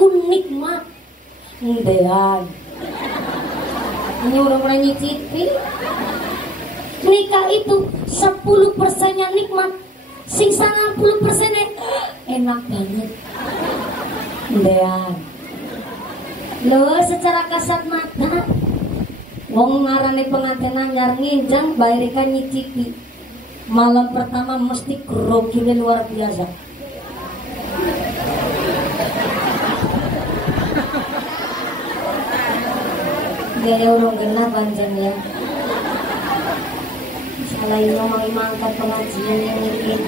iku nikmat. Ndean. Nyuruh mulai nyicipi. Nikah itu 10%-nya nikmat, sing 90%-nya enak banget. Ndean. Loh, secara kasat mata wong ngarane pengantin anyar nginjang bayarikan nyicipi. Malam pertama mesti grogine luar biasa. Gaya urung genah panjang ya. Salah ini mau mangkat pengajian yang ini.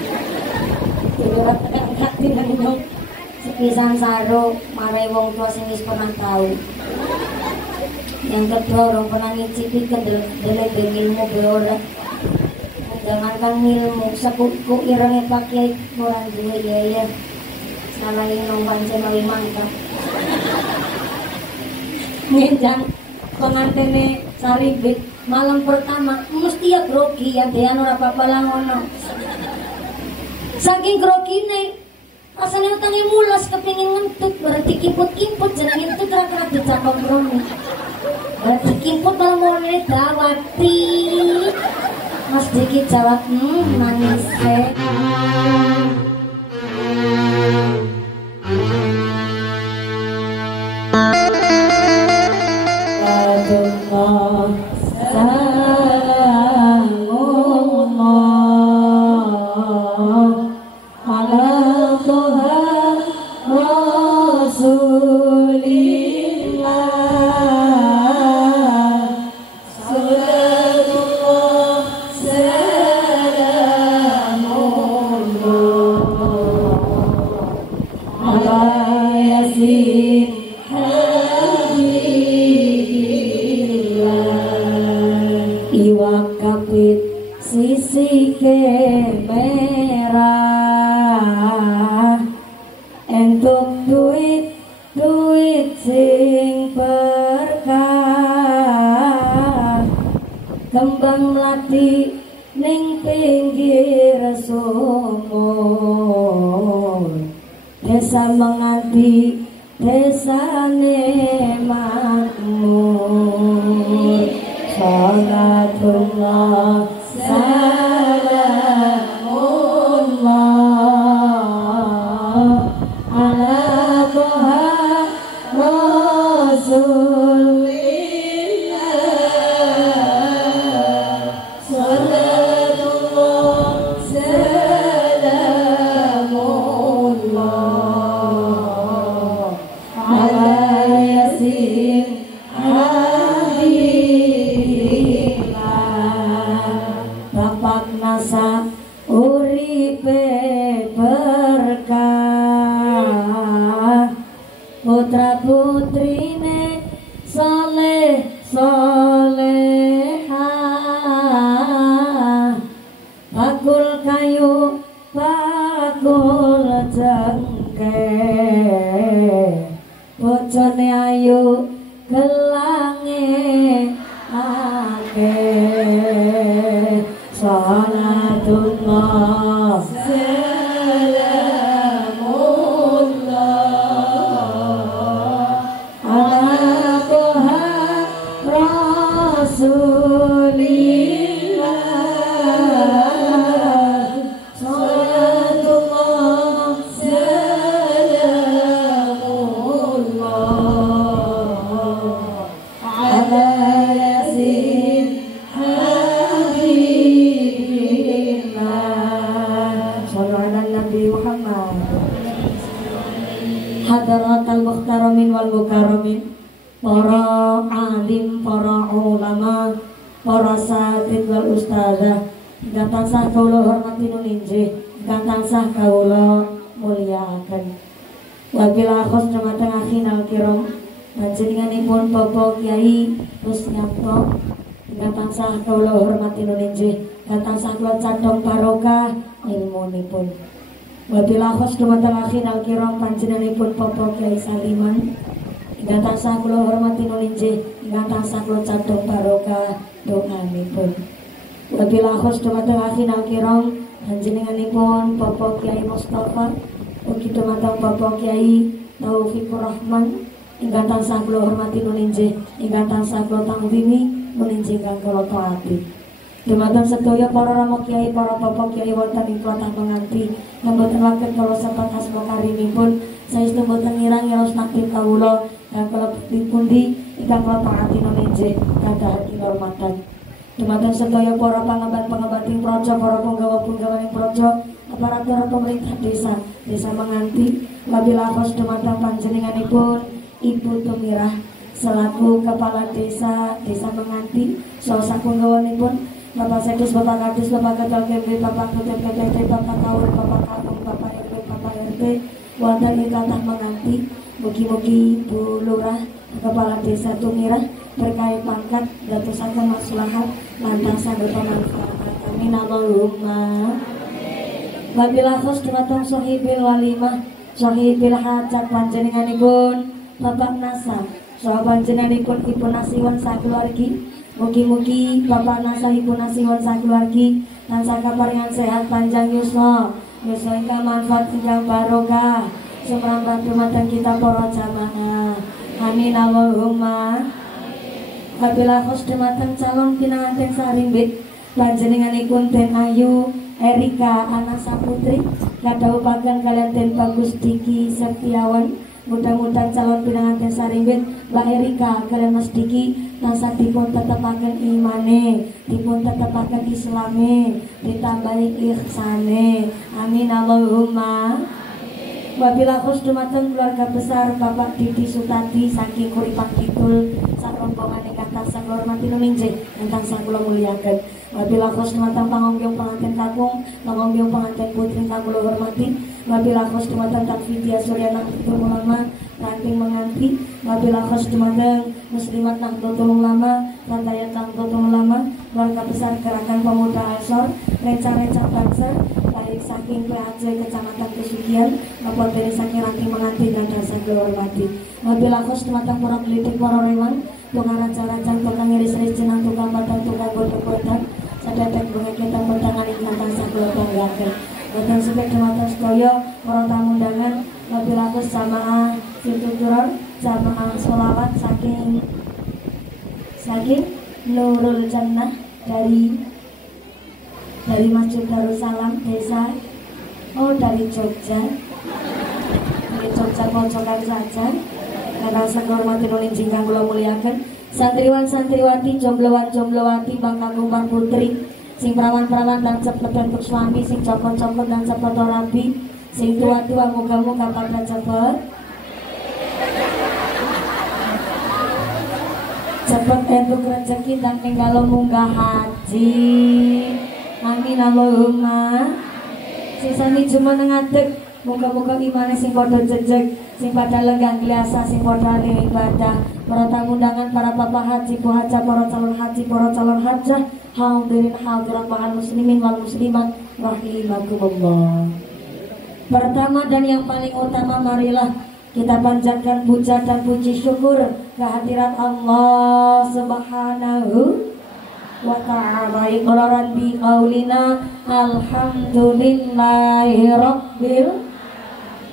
Dulu tekan tidak dong. Sepisan saro marai wong tua sing wis pernah tahu. Yang kedua orang pernah ngicipi kedelai ilmu beora. Jangankan ilmu sekuku irenge pakai murah juga ya. Salah ini nomor saya mangkat. Nginjang pengantene saribit malam pertama mesti ya grogi ya dean ora apa-apa lah ngono. Saking grogine rasane utange mulas kepengin ngentut berarti kimput-kimput jenenge itu kira-kira dicakok rono. Berarti kimput malah mulane dawati. Mas dikit jawab nangis merah entuk duit sing berkah kembang melati ning pinggir sumur desa menganti desane makmur salatullah putra putrine soleh soleha bakul kayu bakul jengke bojone ayu gelange ake salatullah hadaratal muhtaramin wal mukaramin, para alim, para ulama, para satid wal ustazah, ingkang tansah kawula hormati nuninjih, ingkang tansah kawula mulyakaken. Wabil akhos dumateng akhinal kiram, panjenenganipun Bapak Kyai Rusnyanto, ingkang tansah kawula hormati nuninjih, ingkang tansah kula cadhong barokah ilmunipun. Wabil akhos dumateng akhinal kiram, panjenenganipun Bapak Kyai Saliman, ingkang tansah kula hormati nulinjih, ingkang tansah kula cadhong barokah doanipun. Wabil akhos dumateng akhinal kiram, panjenenganipun Bapak Kyai Mustafa, ugi dumateng Bapak Kyai Taufikur Rahman ingkang tansah kula hormati nuninjih, ingkang tansah kula tangwimi nuninjih ingkang kula taati. Dumateng sedaya para rama kiai, para bapak kiai wonten ing tlatah penganti, mboten waket kula sepat asma karimipun, saestu mboten ngira-ngira nakdir kawula kang kula pundi ingkang kula taati nuninjih kathah kinurmatan. Dumateng sedaya para pangemban-pengemban ing praja, para punggawa-punggawa ing praja, aparatur pemerintah desa, desa Menganti, wabillahi khos dumateng panjenenganipun Ibu Tumirah selaku Kepala Desa Menganti, saha sapunggawanipun Bapak Sekdes, Bapak Kadis, Bapak Ketua KMB, Bapak Ketua PPT, Bapak Kaur, Bapak Kampung, Bapak RW, Bapak RT wonten ing tlatah Menganti. Mugi-mugi Bu Lurah Kepala Desa Tumirah berkait pangkat dadosaken maslahat lantas saged manfaat. Amin Allahumma. Wabillahi khos dumateng sahibil walimah, sahibil hajat panjenenganipun Bapak Nasa, saha panjenenganipun Ibu Nasiwan sakeluargi. Mugi-mugi Bapak Nasa, Ibu Nasiwan sakeluargi tansah kaparingan sehat panjang yuswa, yuswa ingkang manfaat ingkang barokah sumrambah dumateng kita para jamaah. Amin Allahumma. Wabillahi khos dumateng calon pinanganten sarimbit panjenenganipun Den Ayu Erika Anasa Putri kadhawuhaken kalian Den Bagus Diki Septiawan. Mudah-mudahan calon pinanganten sarimbit Mbak Erika kalian Mas Diki tansah dipun tetepaken imane, dipun tetepaken islame, ditambahi ihsane. Amin Allahumma. Wabillahi khos dumateng keluarga besar Bapak Didi Sutadi saking Kuripan Kidul sak rombongan ingkang tansah kula hormati nuninjih ingkang tansah kula mulyaken. Wabillahi khos dumateng pangonggong pengantin kakung, pangonggong pengantin putri ingkang kula hormati. Wabillahi khos dumateng Takfidia Suryana Nahdlatul Ulama ranting Menganti. Wabillahi khos dumateng Muslimat Nahdlatul Ulama, Rantayat Nahdlatul Ulama, keluarga besar Gerakan Pemuda Ansor, Reca-reca Banser, baik saking PAJ Kecamatan Pesugihan maupun dari saking ranting Menganti dan dasa hormati. Wabillahi khos dumateng para gelitik, para rewan, tukang raja-raja, tukang iris-iris jenang, tukang batang, tukang godhog-godhog, sadaya bunga kita pedangan ingkang tansah kula banggaken. Boten sepek dumateng sedaya para tamu undangan, wabillahi khos jamaah Situturor, jamaah sholawat saking Nurul Jannah dari Masjid Darussalam desa dari Jogja. Dari Jogja pojokan saja. Karena sakhormati nuninjing kang kula mulyaken, santriwan santriwati, jomblowan jomblowati, bangka kumpar putri, sing prawan-prawan dan cepet untuk suami, sing copot-copot dan cepet rabi, sing tua-tua muga-muga pada cepet entuk rezeki dan nenggalo munggah haji. Amin Allahumma. Sisani jumeneng ngadeg, muga-muga imane sing padha jejeg, sing padha lenggah gliasa, sing padha ahli ibadah. Para tamu undangan, para bapak haji, bu hajah, para calon haji, para calon hajah, hadirin hadirat mahal muslimin wal muslimat rahimakumullah. Pertama dan yang paling utama, marilah kita panjatkan puja dan puji syukur kehadirat Allah Subhanahu wa ta'ala. Iqraran bi qaulina alhamdulillahi rabbil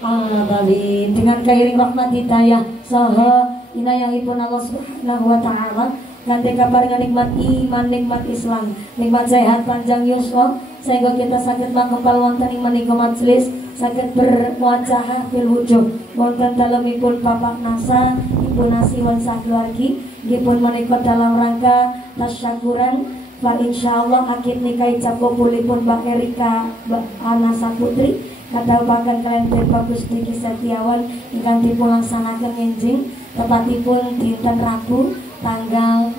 alamin. Dengan kairing rahmat hidayah saha inayahipun Allah Subhanahu wa ta'ala, kanthi kaparingan nikmat iman, nikmat Islam, nikmat sehat panjang yuswa, sehingga kita saged mangkepal wonten ing menika majelis, saged berwajah fil wujuh wonten dalemipun Bapak Nasa, Ibu Nasiwan sakeluargi, nggih menika dalam rangka tasyakuran fa insyaallah akid nikah capopulipun Mbak Erika Anasa Putri kadhawuhaken kalian Den Bagus Diki Setiawan ingkang dipun laksanaken enjing tepatipun dinten Rabu tanggal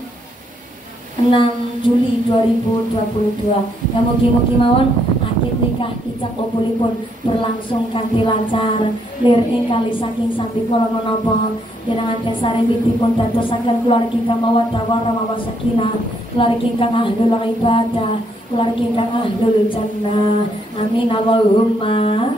6 Juli 2022. Mugi-mugi mawon akid nikah ijab kabulipun berlangsung kanthi lancar, lir ing kali saking sami kala menapa jenengan kesarembitipun dadosaken keluarga ingkang mawaddah warahmah sakinah, keluarga ingkang ahlul ibadah, keluarga ingkang ahlul jannah. Amin Allahumma.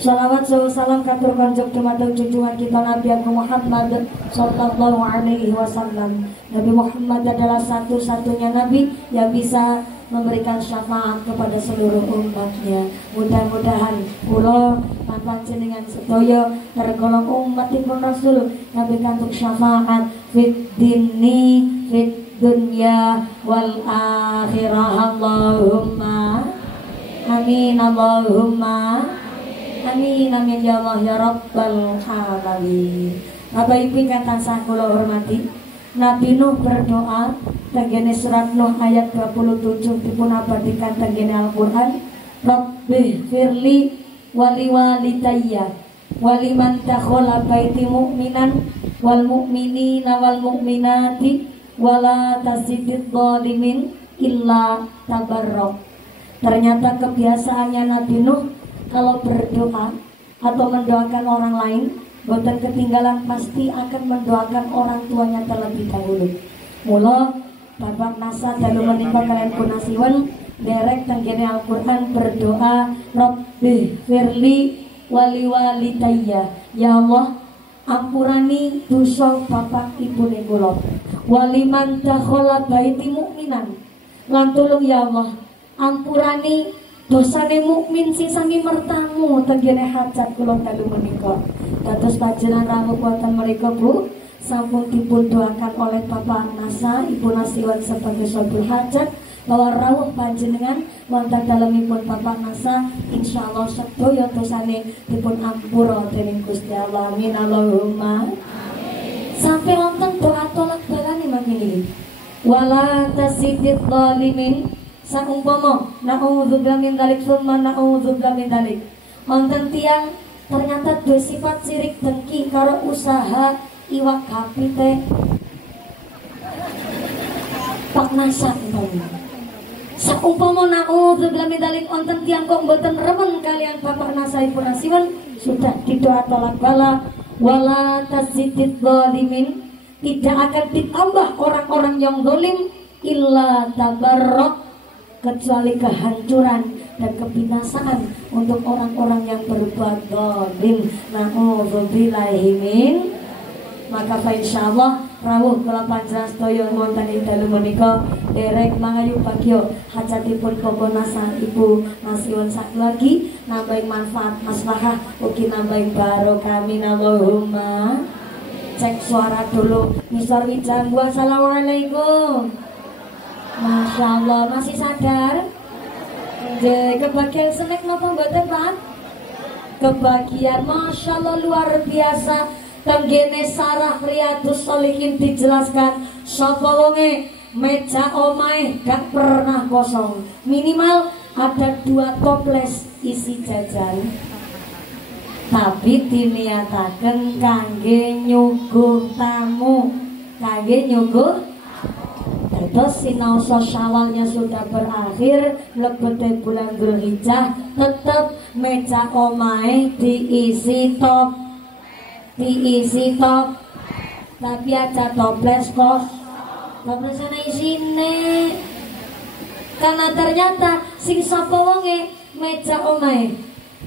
Salawat salam katur kanjeng dumateng junjungan kita Nabi Agung Muhammad sallallahu alaihi wasallam. Nabi Muhammad adalah satu-satunya nabi yang bisa memberikan syafaat kepada seluruh umatnya. Mudah-mudahan kula lan panjenengan sedaya tergolong umatipun Rasul nabi kantuk syafaat fid dini fid dunya wal akhirah. Allahumma amin. Allahumma amin amin ya Allah ya Rabbal alamin. Bapak Ibu ingkang tansah kula hormati, Nabi Nuh berdoa tenggene surat Nuh ayat 27 dipun abadikan tenggene Al-Qur'an. Rabbi firli wali walidayya waliman dakhala baiti mu'minan wal mu'minina wal mu'minati wala tasidid zalimin illa tabarrok. Ternyata kebiasaannya Nabi Nuh kalau berdoa atau mendoakan orang lain, boten ketinggalan pasti akan mendoakan orang tuanya terlebih dahulu. Mula Bapak Nasa dalu menika kalian punasiwan derek tenggene Al-Qur'an berdoa Rabbi firli wali walidayya. Ya Allah, ampurani dosa bapak ibune kula. Waliman dakhala baiti mukminan. Lan tulung ya Allah, ampurani dosane mukmin sing sami mertamu tenggene hajat kula dalu menika. Dados panjenengan rawuh wonten mriku Bu, sampun dipun doakan oleh Bapak Nasa, Ibu Nasiwan sebagai sahibul hajat bahwa rawuh panjenengan wonten dalemipun Bapak Nasa insyaallah sedaya dosane dipun ampura dening Gusti Allah. Amin Allahumma amin. Sampai wonten doa tolak balane mangkene. Wala tasidid zalimin. Saumpama na'udzubillah min dzalik summa na'udzubillah min dzalik. Wonten tiyang ternyata duwe sifat sirik dengki karo usaha iwak gapi teh Pak Nasa itu. Saumpama na'udzubillah min dzalik wonten tiyang kok mboten remen kalian Bapak Nasa Ibu Nasiwan sudah didoa tolak bala wala tasidid zalimin, tidak akan ditambah orang-orang yang zalim illa tabarrak, kecuali kehancuran dan kebinasaan untuk orang-orang yang berbuat zalim. Na'udzubillahi min. Maka insyaallah rawuh kula panjenengan sedaya wonten ing dalu menika derek mangayu bagya hajatipun Bapak Nasa Ibu Nasiwan saklagi nambahi manfaat maslahah ugi nambahi barokah. Amin Allahumma. Cek suara dulu misor wijang. Wassalamualaikum. Masya Allah, masih sadar? Kebagian snack napa mboten Pak? Kebagian, Masya Allah luar biasa. Tenggene Sarah Riyadhus Shalihin dijelaskan sapa wonge meja omahe gak pernah kosong, minimal ada 2 toples isi jajan, tapi diniataken kangge nyuguh tamu, kangge nyuguh. Terus sinaosa Syawalnya sudah berakhir, lebete bulan Dzulhijjah, tetap meja omahe diisi tapi aja toples kos. Toples ana isine. Karena ternyata sing sapa wonge meja omahe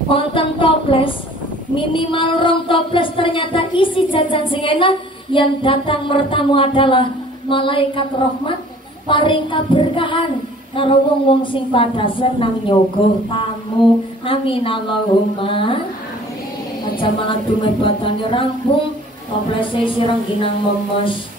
wonten toples, minimal 2 toples ternyata isi jajan sing enak, yang datang bertamu adalah malaikat rahmat paring kaberkahan karo wong-wong sing pada senang nyogo tamu. Amin Allahumma amin. Aja malah dumet batane rampung toplese sireng ginang momos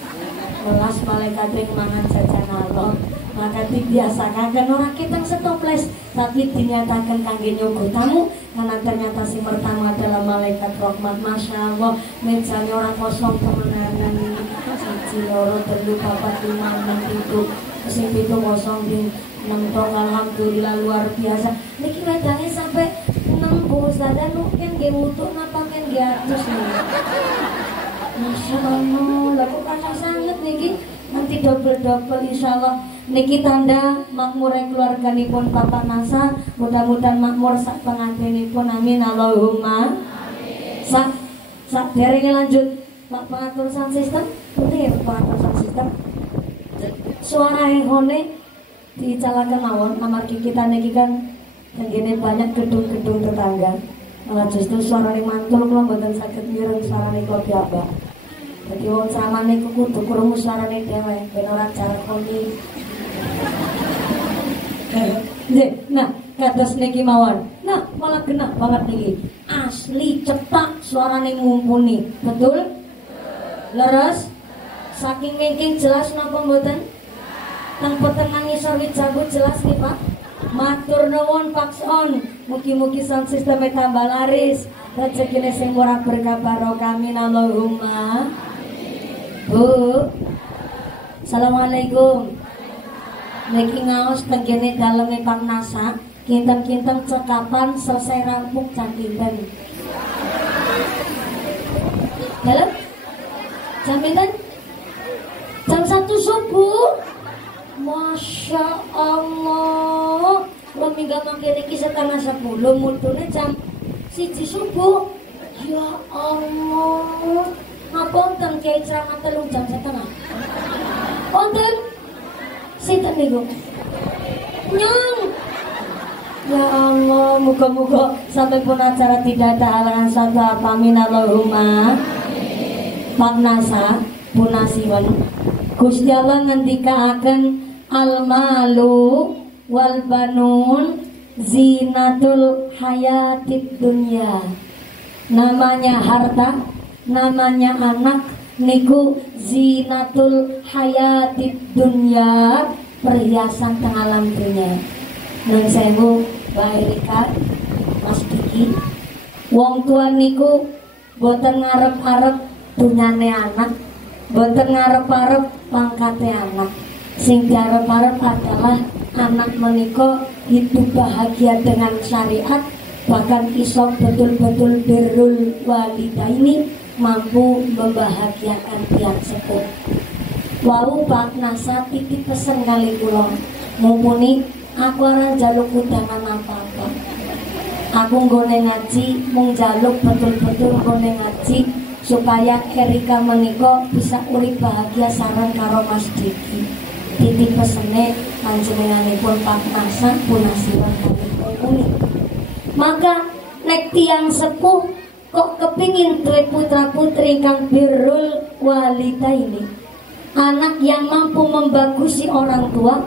welas malaikat yang mangan jajan Allah. Maka dibiasakan orang kita setoples tapi dinyatakan kangge nyogo tamu, karena ternyata si pertama adalah malaikat rahmat. Masya Allah, mejanya orang kosong kemenangan ini. Siji loro telu papat lima enam tujuh sing pitu kosong di 6 tong. Alhamdulillah luar biasa. Niki wedane sampai 6 bungkus dadan mungkin nggih mutuk napa kan nggih atus nih. Masya Allah, laku kata sangat niki. Nanti double-double insyaallah. Niki tanda makmure keluarganipun Bapak Nasa, mudah-mudahan makmur sak pengantinipun. Amin Allahumma amin. Sak derenge lanjut Pak pengatur sound system, penting ya Pak pengatur sound system. Suara ehone dicalakan mawon amargi kita niki kan tenggene banyak gedung-gedung tetangga. Malah justru suarane mantul kula mboten saged mireng suarane kula piyambak. Dadi wong ceramane kudu krungu suarane dhewe ben ora jarkoni. Nah, kados niki mawon. Nah, malah genah banget niki. Asli cetak suarane mumpuni. Betul? Leres? Saking mingking jelas napa mboten? Teng petengan ngisor Wijabut jelas nih Pak. Matur nuwun Pakson. Mugi-mugi sound sistemnya tambah laris. Rezekine sing murah berkah barokah amin Allahumma. Bu. Assalamualaikum. Niki ngaos teng kene daleme Pak Nasa, kinten-kinten cekapan selesai rampung jam pinten? Dalem? Jam pinten? Jam 1 subuh. Masya Allah. Lo mingga makin iki setengah 10, mutune jam 1 subuh. Ya Allah. Ngapunten kiai ceramah 3 jam setengah. Wonten sinten niku? Nyong. Ya Allah, muga-muga sampai pun acara tidak ada halangan satu apa amin Allahumma. Pak Nasa punasiwan Gusti Allah ngendikaaken al-malu wal banun zinatul hayatid dunya. Namanya harta, namanya anak niku zinatul hayatid dunya, perhiasan teng alam dunia. Nun sewu Mbak Erika, Mas Diki, wong tua niku boten ngarep-arep dunyane anak, boten ngarep-arep pangkate anak. Sing diarep-arep adalah anak menika hidup bahagia dengan syariat, bahkan iso betul-betul birrul walidaini, mampu membahagiakan pihak sepuh. Wau Pak Nasa titip pesen kali kula, mumpuni aku ora njaluk undangan apa-apa. Aku nggone ngaji, mung njaluk betul-betul nggone ngaji supaya Erika menika bisa urip bahagia sareng karo Mas Diki. Titip pesene panjenenganipun Pak Nasa punasiwan kami. Maka nek tiyang sepuh kok kepingin duwe putra putri kang birrul walidaini, anak yang mampu membagusi orang tua.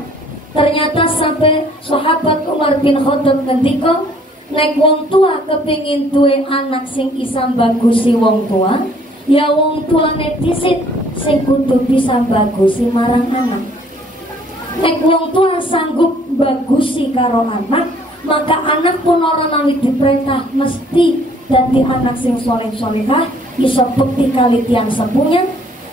Ternyata sampai sahabat Umar bin Khattab ngendika, nek wong tua kepingin duwe anak sing isa bagusi wong tua, ya wong tuane dhisit sing kudu bisa bagusi marang anak. Nek wong tua sanggup bagusi karo anak, maka anak pun orang nawi diperintah mesti dadi anak sing soleh-solehah, iso bukti kali tiang sepuhnya.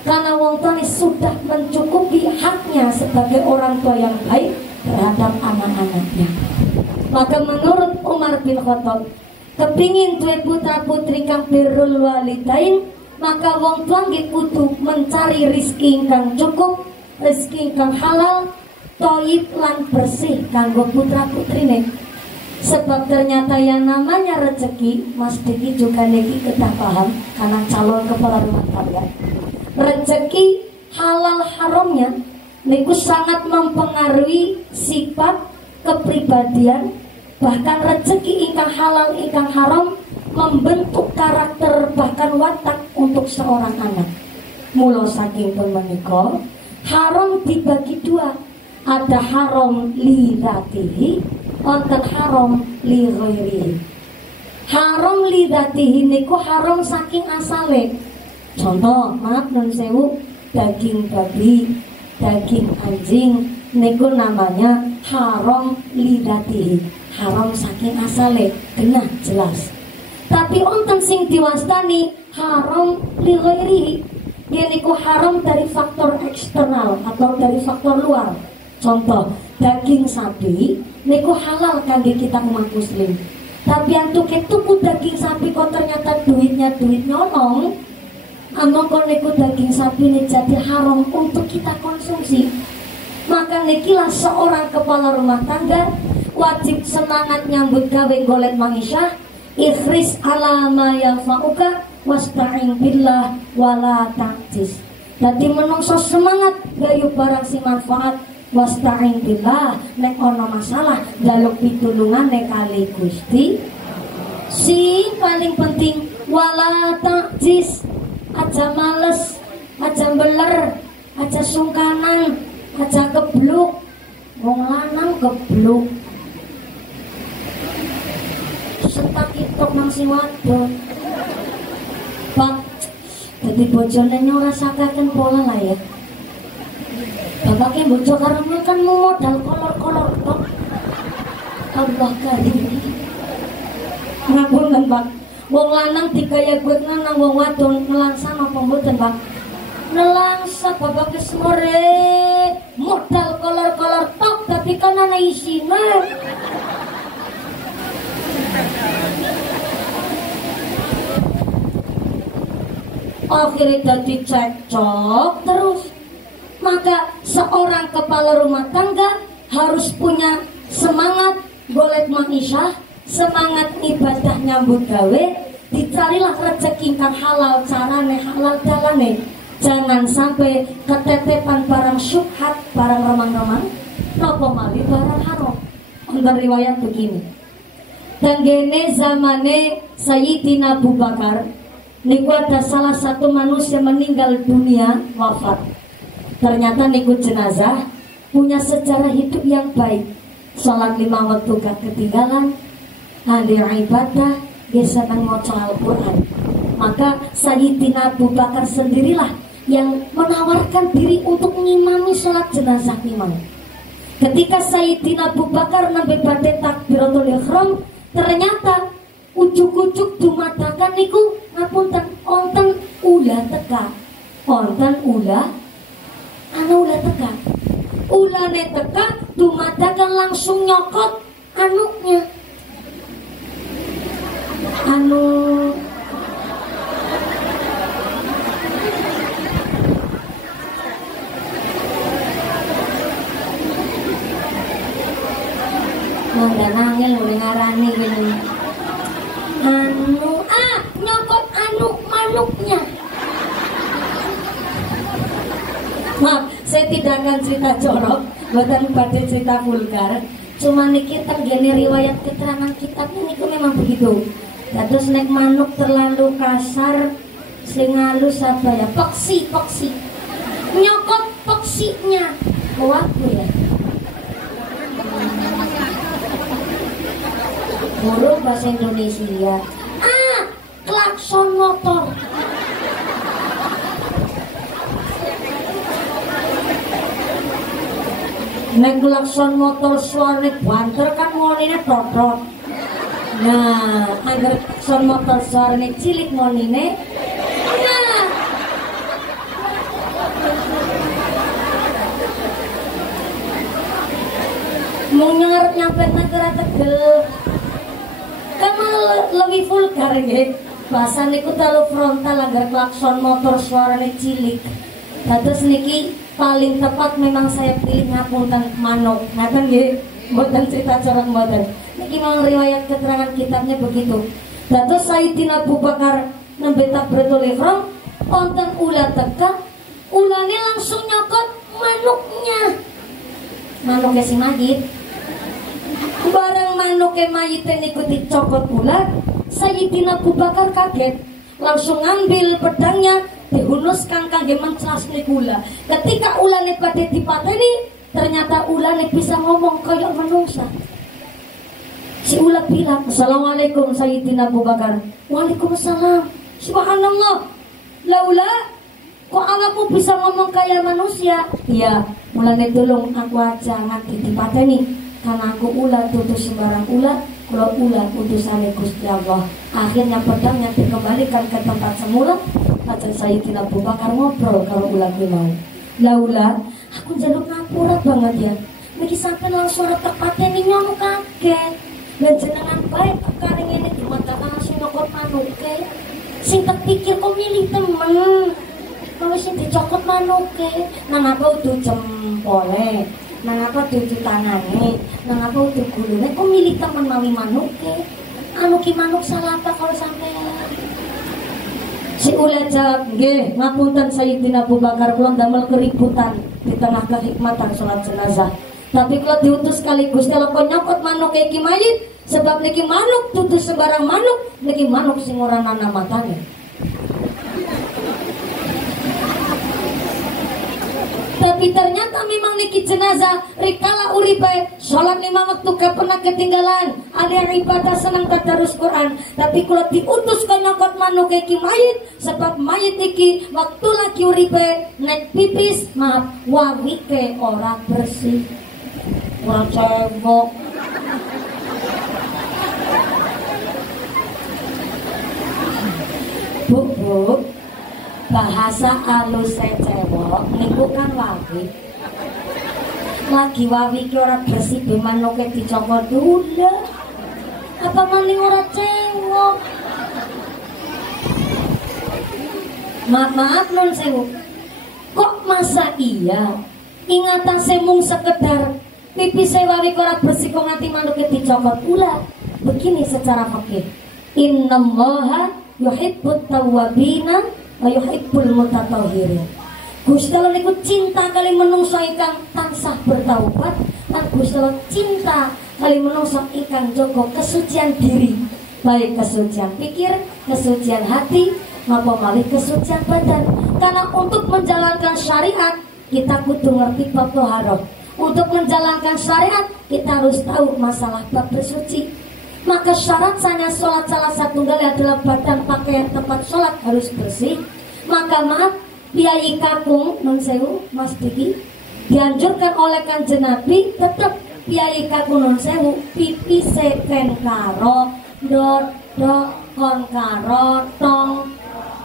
Karena wong tua sudah mencukupi haknya sebagai orang tua yang baik terhadap anak-anaknya. Maka menurut Umar bin Khattab, kepingin duwe putra putri kang birrul walidain, maka wong tua nggih kudu mencari rezeki ingkang cukup, rezeki ingkang halal, thayyib lan bersih kanggo putra putrine. Sebab ternyata yang namanya rezeki, Mas Diki juga niki kita paham karena calon kepala rumah tangga. Rezeki halal haramnya niku sangat mempengaruhi sifat kepribadian, bahkan rezeki ingkang halal ingkang haram membentuk karakter bahkan watak untuk seorang anak. Mula saking pun menika haram dibagi dua, ada haram li dzatihi, wonten haram li ghairihi. Haram li dzatihi niku haram saking asale. Contoh, maaf nun sewu, daging babi, daging anjing, niku namanya haram lidatihi, haram saking asale, genah jelas. Tapi wonten sing diwastani haram li ghairihi, niku haram dari faktor eksternal atau dari faktor luar. Contoh, daging sapi niku halal kangge kita umat muslim. Tapi yang tuku daging sapi kok ternyata duitnya duit nyolong, maka niku daging sapi ini jadi haram untuk kita konsumsi. Maka nikilah seorang kepala rumah tangga wajib semangat nyambut gawe golek mangisah, ikhris ala ma yanfa'uka wasta'in billah wala ta'jis. Dadi menungso semangat gayu barang si manfaat, wasta'in billah, nek ono masalah njaluk pitulungane kali Gusti. Si paling penting wala takjis, aja males, aja beler, aja sungkanan, aja kebluk. Wong lanang kebluk. Setak itok nang sing wadon. Pak, dadi bojone ngrasakaken pola lah ya. Bapaknya bojo karo kan modal kolor-kolor tok. Allah karim. Ngapunten, Pak. Wong lanang digaya-gayakna nang wong wadon nelangsa napa mboten, Pak? Nelangsa bapaknya semore modal kolor-kolor tok tapi kan ana isine. Akhirnya jadi cekcok terus. Maka seorang kepala rumah tangga harus punya semangat golek ma'isyah, semangat ibadah nyambut gawe, dicarilah rezeki kang halal, carane halal dalane. Jangan sampai ketetepan barang syubhat, barang remang-remang, napa malih barang haram. Untuk riwayat begini. Tanggene zamane Sayyidina Abu Bakar niku ada salah satu manusia meninggal dunia, wafat. Ternyata niku jenazah punya sejarah hidup yang baik. Salat 5 waktu gak ketinggalan, hadir ibadah, biasa maca Al-Quran. Maka Sayyidina Abu Bakar sendirilah yang menawarkan diri untuk ngimami salat jenazah imam. Ketika Sayyidina Abu Bakar nampi badhe takbiratul ihram, ternyata ujuk-ujuk dumadakan niku ngapunten onten ulah teka. Onten ulah ulah teka. Ulane teka dumadakan langsung nyokot anuknya. Nggak nangil udah ngarani gini. Nyokot manuknya. Maaf, saya tidak akan cerita jorok, bukan pada cerita vulgar. Cuma niki tenggene riwayat keterangan kitab ini memang begitu. Terus nek manuk terlalu kasar, sing halus apa ya? Peksi. Nyokot peksinya. Waduh ya. Guru bahasa Indonesia. Klakson motor. Nek klakson motor suarane banter kan ngonine totot. Nah, agar klakson motor suarane cilik ngonine. Nah. Mau ngarep nyampe negara Tegal. Kan lebih vulgar nggih. Bahasa niku terlalu frontal agar klakson motor suarane cilik. Terus niki paling tepat memang saya pilih ngapunten manuk. Ngaten nggih, mboten cerita corok mboten. Niki memang riwayat keterangan kitabnya begitu. Terus Sayyidina Abu Bakar nembe takbiratul ihram, wonten ulah teka, ulane langsung nyokot manuknya. Manuknya si mayit. Barang manuknya mayit niku dicokot ular, Sayyidina Abu Bakar kaget, langsung ngambil pedangnya, dihunuskan kangge menclasne kula. Ketika ulane badhe dipateni, ternyata ulane bisa ngomong kayak manungsa. Si ulat bilang, "Assalamualaikum Sayyidina Abu Bakar." "Waalaikumsalam." "Subhanallah, laula kok awakmu bisa ngomong kayak manusia?" "Iya, ulane tolong aku aja nganti dipateni. Karena aku ulat tutus sembarang ulat, kalau ulat utusane Gusti Allah." Akhirnya pedangnya dikembalikan ke tempat semula. Aja Sayyidina Abu Bakar ngobrol kalau ulat mau. "Laula, aku njaluk ngapura banget ya. Niki sampe langsung tepatene nyono kaget. Dan jenengan baik kekaring ini dimatakan langsung nyokot manuke. Sing tak pikir kok milih temen. Kalau sing dicokot manuke, nang apa udah jempole, nang apa udah tangane, nang apa udah gulune, kok milih temen mawi manuke. Anu ki manuk salah apa kalau sampai si ulat jawab, "Nggih, ngapunten Sayyidina Abu Bakar, kula damel keributan di tengah kehikmatan salat jenazah. Tapi kalau diutus sekaligus kalau kau nyokot manuk iki mayit, Sebab niki manuk dudu sembarang manuk, niki manuk sing ora ana matane. Tapi ternyata memang niki jenazah rikala uripe sholat 5 waktu pernah ketinggalan, ada ibadah senang tadarus Quran. Tapi kalau diutus ke nyokot manuk iki mayit, sebab mayit iki waktu lagi uripe nek pipis maaf wawike ora bersih, ora cebok. Bu, bahasa alus cewek niku kan wawi. Lagi wawi ki ora bersih be manuke dicokol dulu. Apa maning ora cewek? Maaf non sewu. Kok masa iya? Ingatan semung sekedar pipis wawi ki ora bersih kok nganti manuke dicokol ulah. Begini secara fikih. Innallaha yuhibbut tawwabina wa yuhibbul mutatahhirin. Gusti Allah niku cinta kali menungso ingkang tansah bertaubat, lan Gusti Allah cinta kali menungso ingkang jaga kesucian diri, baik kesucian pikir, kesucian hati, maupun malih kesucian badan. Karena untuk menjalankan syariat kita kudu ngerti bab thaharah. Untuk menjalankan syariat kita harus tahu masalah bab bersuci. Maka syarat sanya sholat salah satu adalah badan pakaian tempat sholat harus bersih. Maka maaf, Piai Kakung non sewu Mas Diki dianjurkan oleh Kanjeng Nabi tetap Piai Kakung non sewu pipi seken karo dot kon karo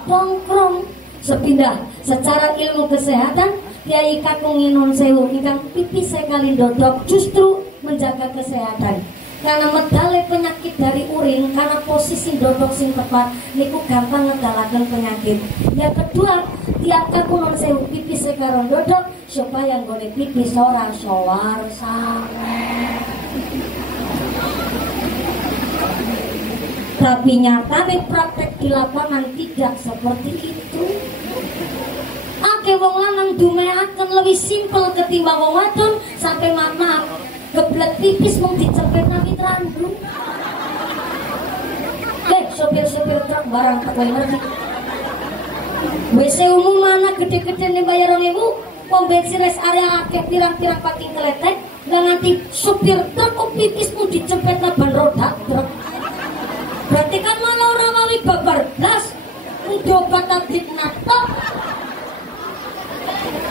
tongkrong sepindah. Secara ilmu kesehatan Piai Kakung non sewu ingkang pipi sekali dodok justru menjaga kesehatan. Karena medale penyakit dari urin, karena posisi dodok sing tepat niku gampang ngedalaken penyakit. Yang kedua, tiap kakunon sewu pipis sekarang dodok supaya nggone pipis ora sowar sange. Tapi nyatane praktek di lapangan tidak seperti itu. Akeh wong lanang dumeaken lebih simpel ketimbang wong wadon sampai maaf geblet pipis mung dicepet nami randu. Sopir-sopir truk barang tak ngerti. WC umum mana gede-gede nih bayar 2.000, pom bensin rest area akeh pirang-pirang pating keletek, dan nanti sopir truk kok pipis mung dicepet na ban roda truk. Berarti kan malah orang wali babar blas, udah batat ditnato.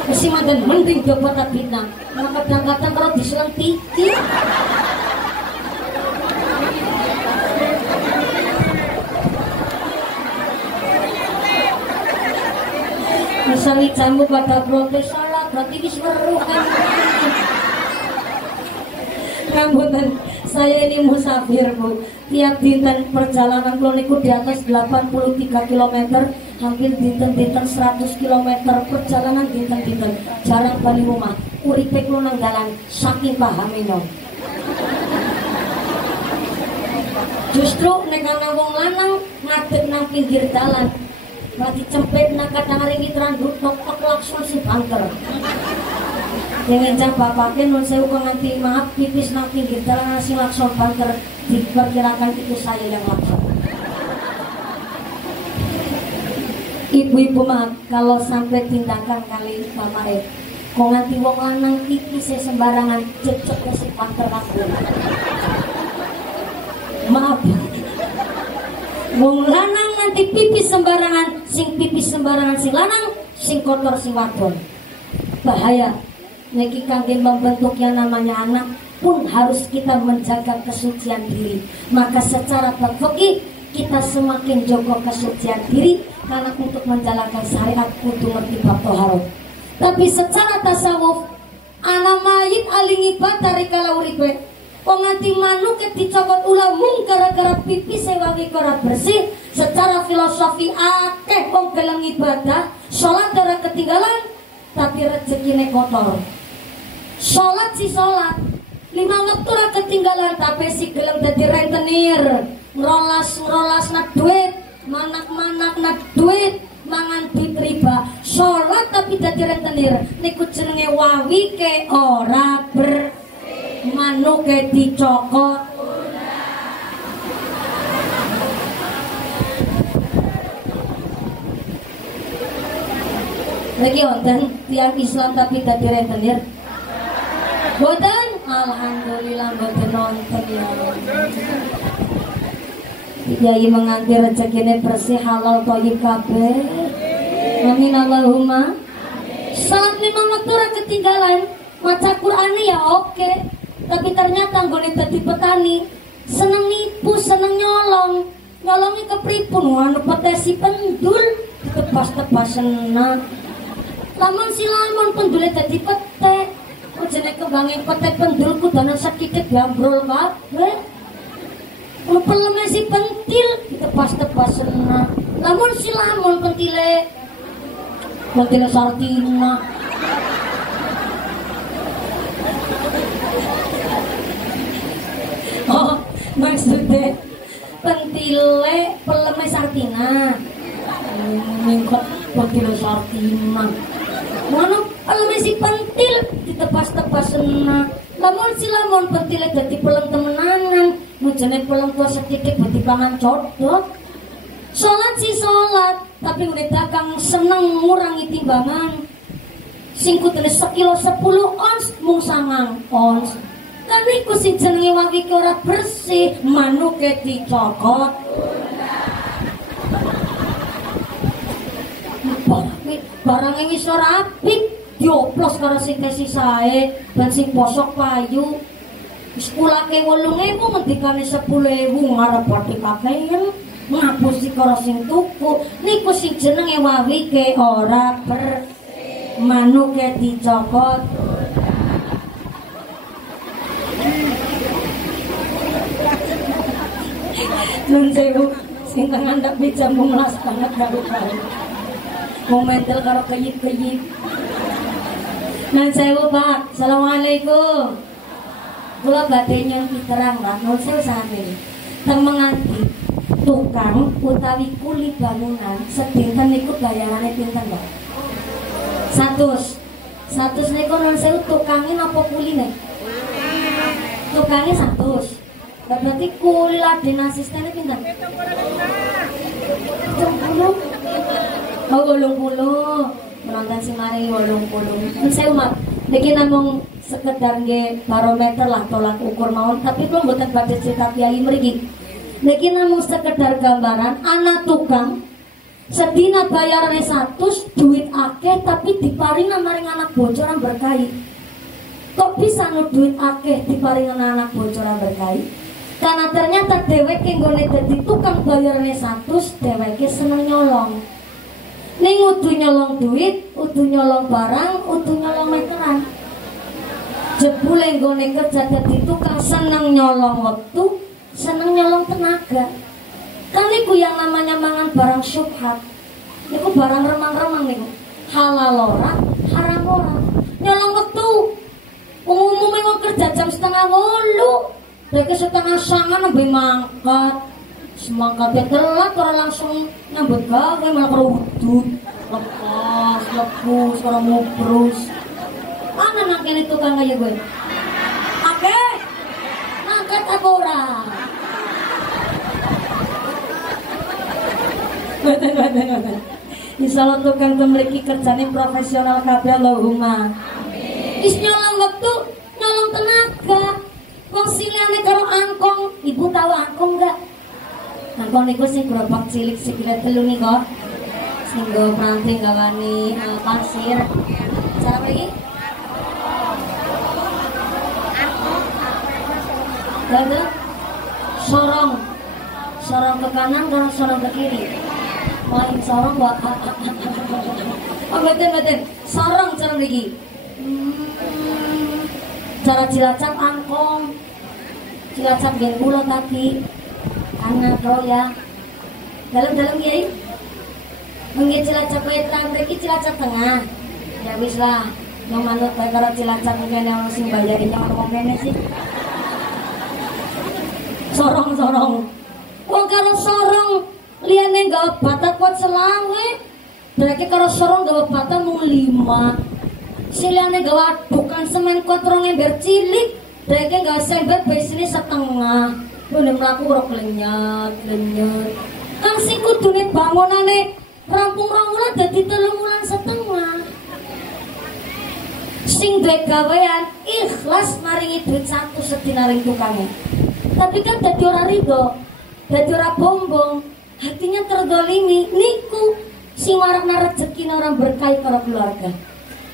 Mesti mandan mending dobat tabina. Maka kadang-kadang kalau diselang tiki. Misalnya jamu pada protes salah, berarti diserukan. Rambutan saya ini musafir bu. Tiap dinten perjalanan kula niku di atas 83 km, hampir dinten-dinten 100 km perjalanan dinten-dinten. Jarang bali rumah. Uripe kula nang dalan saking pahame no. Justru nek ana wong lanang ngadeg nang pinggir dalan, lagi cempet nang kadang ringi randut tok langsung si banter. Dengan jam bapaknya non sewu nganti maaf pipis nang pinggir dalan si lakson banter, diperkirakan itu saya yang lakson. Ibu-ibu mah kalau sampai tindakan kali pamare kok nganti wong lanang pipis sembarangan cecek si banter aku. Maaf. Wong lanang nganti pipis sembarangan, sing pipis sembarangan sing lanang, sing kotor sing wadon. Bahaya. Niki kangge membentuk yang namanya anak pun harus kita menjaga kesucian diri. Maka secara fikih kita semakin jaga kesucian diri karena untuk menjalankan syariat kudu ngerti bab thaharah. Tapi secara tasawuf ana mayit aling ibadah rikala uripe. Wong nganti manuke dicopot ulah mung gara-gara pipis wawi ora bersih. Secara filosofi akeh wong gelem ibadah, salat ora ketinggalan tapi rezekine kotor. Sholat si sholat 5 waktu ra ketinggalan tapi si gelem dadi rentenir ngerolas na duit manak na duit mangan duit riba sholat tapi dadi rentenir niku jenenge wawi ke ora ber manuke dicokot Lagi wonten tiang Islam tapi dadi rentenir. Boten, alhamdulillah boten nonton ya. Yai menganti rezekine bersih halal thayyib kabeh. Amin Allahumma. Salat 5 waktu ra ketinggalan. Maca Quran ya oke. Tapi ternyata nggone dadi petani, seneng nipu, seneng nyolong. Nyolongi kepripun anu petesi pendul ditebas-tebasena. Lamun si lamun pendule dadi petek. Ojene kebange petek pendul kudanan sakit gambrol kabeh. Kalau pelemnya si pentil ditebas-tebasena. Lamun si lamun pentile sartina. Oh, maksudnya pentile pelemnya sartina. Mingkot pentile sartina. Mana pelemnya si pentil ditebas-tebasena. Lamun si lamun pentile dadi pelem temenanan. Mujane pelem tua setitik beti pangan codot. Sholat si sholat, tapi udah dagang seneng ngurangi timbangan. Singku tulis sekilo 10 ons, mung 9 ons. Kan iku si jenenge wangi ke ora bersih, manuke dicokot. Barangnya wis ora apik, dioplos karo sing sisae, ben sing posok payu. Wis kulake 8.000 ngendikane 10.000 ngarep pati kakean. Ngapusi karo sing tuku niku sing jenenge wawike ora bersih, manuke dicokot. Nun sewu sing ngandhap jam 12 banget baru-baru momentel karo keyip-keyip. Nun sewu Pak, assalamualaikum. Kula badhe nyang terang Pak, nun sewu sami teng menganti tukang utawi kuli bangunan sedinten niku bayarane pinten, Mbak? 100 niku nun sewu tukange napa kuline? Tukange 100. Berarti kuli laden asistene pinten? 70. Oh 80. Menonton si mari 80. Nun sewu Mak, niki namung sekedar nggih barometer lah tolak ukur mawon, tapi kula mboten badhe cerita kiai mriki. Niki namung sekedar gambaran anak tukang sedina bayarane 100 duit akeh tapi diparing maring anak bocoran berkahi. Kok bisa no duit akeh diparing anak bocoran berkahi? Karena ternyata dheweke nggone dadi tukang bayarane 100 dheweke seneng nyolong. Ning udu nyolong duit, udu nyolong barang, udu nyolong meteran. Jebule nggone kerja dadi tukang seneng nyolong wektu, seneng nyolong tenaga. Kan niku yang namanya mangan barang syubhat. Niku barang remang-remang niku. Halal ora, haram ora. Nyolong wektu. Umumnya mau kerja jam 7:30. Mereka 7:30 nembe mangkat. Semangkatnya telat ora langsung nyambut gawe malah karo wudhu. Lepas, lepus, karo ngobrus. Ana nang kene tukang kaya gue. Oke. Mangkat apa ora? Betul. Insyaallah tukang memiliki kerjane profesional kabeh Allahumma. Wis nyolong waktu, nyolong tenaga. Wong silane karo angkong, Ibu tahu angkong enggak? Angkong niku sing gerobak cilik sikile 3 niku. Sing go pranting gawani pasir. Cara iki? Lalu sorong ke kanan dan sorong ke kiri. Main sorong buat oh betul sorong cara lagi. Cara cilacap angkong, cilacap gengulo tapi karena kau ya dalam ya. Mungkin cilacap wetan, lagi cilacap tengah. Ya wis lah, yang manut bae karo cilacap mungkin yang sing bayarin yang ngomongnya sih. Sorong. Wong karo sorong liyane gawe batat kuat selawe. Berarti karo sorong gawe batat mung 5. Silane gawe bukan semen kuat 2 ember cilik. Berarti gawe sember besine setengah. Boleh mlaku karo klenyat. Kang sing kudune bangunane rampung 2 wulan dadi 3 wulan setengah. duwe gawean ikhlas maringi duit 1 sedina ring tukange. Tapi kan dadi ora rido, dadi ora bombong, hatinya terdolimi. Niku sing marakna rezeki orang berkah karo keluarga.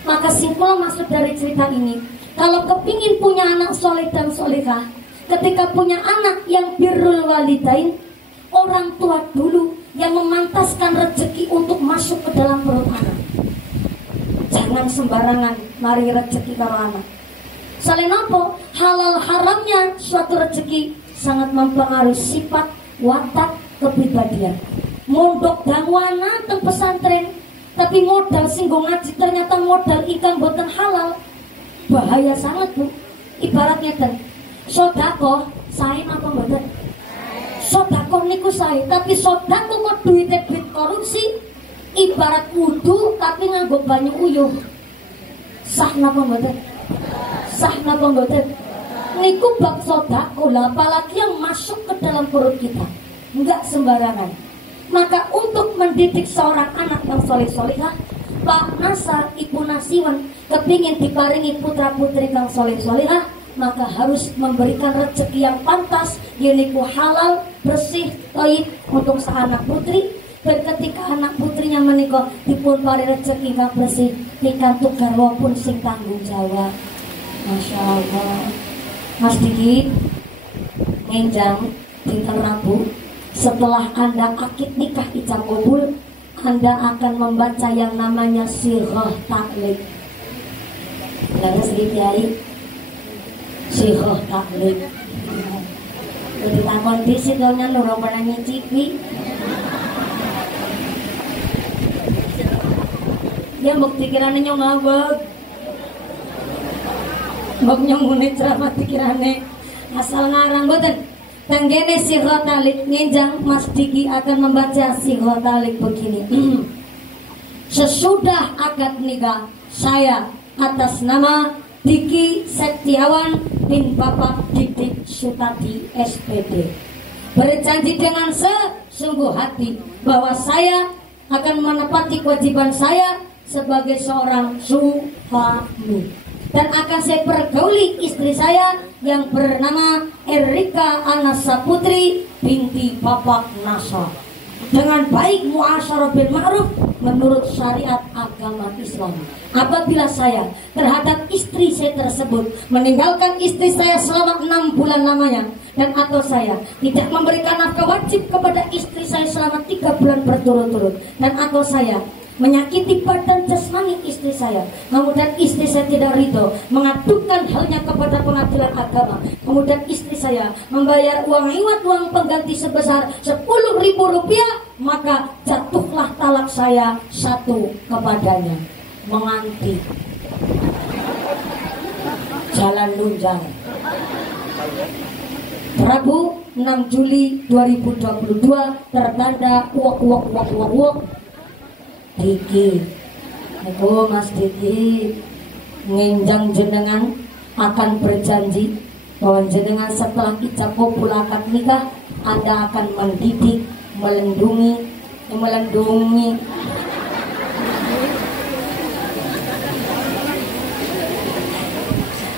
Maka simpul maksud dari cerita ini, kalau kepingin punya anak soleh dan solehah, ketika punya anak yang birrul walidain, orang tua dulu yang memantaskan rezeki untuk masuk ke dalam perut anak. Jangan sembarangan mari rezeki karo anak. Selain apa? Halal haramnya suatu rezeki sangat mempengaruhi sifat, watak, kepribadian. Mondok dangwana teng pesantren, tapi modal singgung ngaji ternyata modal ikan boten halal. Bahaya sangat bu. Ibaratnya ten, sodako saya apa boten? Sodako niku saya, tapi sodako kok duitnya duit korupsi. Ibarat wudu tapi nganggo banyu uyuh. Sah napa mboten? Sah napa mboten? Niku bab sedekah, apalagi yang masuk ke dalam perut kita. Enggak sembarangan. Maka untuk mendidik seorang anak yang soleh-solehah, Pak Nasa, Ibu Nasiwan kepingin diparingi putra-putri kang soleh-solehah, maka harus memberikan rezeki yang pantas, yaitu halal, bersih, thayyib untuk seanak putri. Dan ketika anak putrinya menikah dipun pari rezeki kang bersih, pikantuk garwa pun sing tanggung jawab. Masya Allah. Mas Diki ngenjang dinten Rabu, setelah Anda akid nikah ijab kabul, Anda akan membaca yang namanya sirah taklid. Lalu sedikit kiai, sirah taklid. Jadi tak kondisi doanya nurung pernah nyicipi. Ya mbok dikirane nyong ngawak. Mbok nyong muni ceramah dikirane asal ngarang boten. Tanggene sirah talik ngenjang Mas Diki akan membaca sirah talik begini. Sesudah akad nikah saya atas nama Diki Setiawan bin Bapak Didik Sutadi SPD berjanji dengan sesungguh hati bahwa saya akan menepati kewajiban saya sebagai seorang suami dan akan saya pergauli istri saya yang bernama Erika Anasa Putri binti Bapak Nasa dengan baik, muasyarah bil ma'ruf menurut syariat agama Islam. Apabila saya terhadap istri saya tersebut meninggalkan istri saya selama 6 bulan lamanya, dan atau saya tidak memberikan nafkah wajib kepada istri saya selama 3 bulan berturut-turut, dan atau saya menyakiti badan jasmani istri saya, kemudian istri saya tidak ridho, mengadukan halnya kepada pengadilan agama, kemudian istri saya membayar uang iwat, uang pengganti sebesar 10.000 rupiah, maka jatuhlah talak saya 1 kepadanya. Menganti Jalan Lunjang, Rabu 6 Juli 2022, tertanda uak Diki. Aku Mas Diki ngenjang jenengan akan berjanji bahwa jenengan setelah ijab kabul akad nikah Anda akan mendidik, melindungi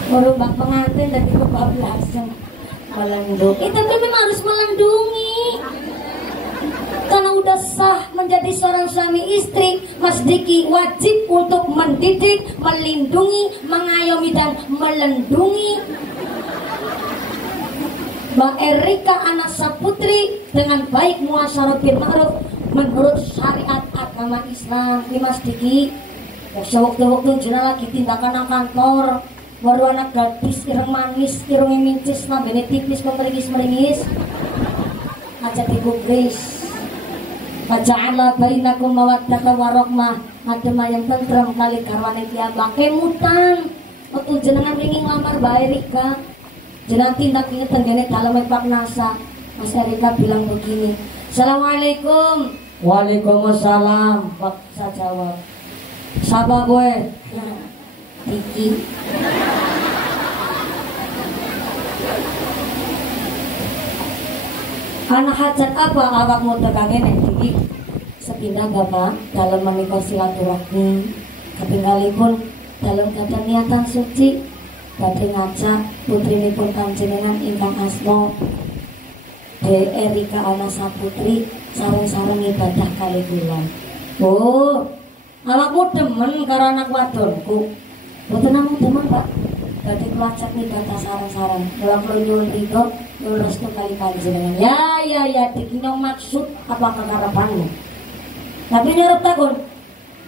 merubah pengantin dari kebablasan melindungi. Tapi memang harus melindungi karena udah sah menjadi seorang suami istri. Mas Diki wajib untuk mendidik, melindungi, mengayomi dan melindungi Mbak Erika Anasa Putri dengan baik, muasyarah bil ma'ruf menurut syariat agama Islam. Ini Mas Diki waktu-waktu jenah lagi tindakan nang kantor, baru anak gadis ireng manis, ireng mincis, nambene tipis, meringis aja digubris. Faja'ala bainakum mawaddatan warahmah, adem yang tentrem kali karwane piyambak. Kemutan waktu jenengan ingin ngelamar Mbak Erika, jenengan tindak inget tenggene dalem Pak Nasa. Mas Erika bilang begini, Assalamualaikum. Waalaikumsalam. Pak saya jawab, siapa gue? Diki. Anak hajat apa awakmu tekan ngene Diki? Sepindah Bapak dalam menikah silaturahmi, ketinggalipun dalam keadaan niatan suci badhe ngajak putrinipun panjenengan ingkang asma De Erika Ana Saputri sareng-sareng ibadah kali kula. Oh, awakmu demen karo anak wadonku. Mboten namung demen, Pak. Badhe kula ajak ibadah sareng-sareng. Kula nyuwun ridho nyuwun restu kali panjenengan. Ya, dikino maksud apa kekarepanmu. Tapi nyarep takon,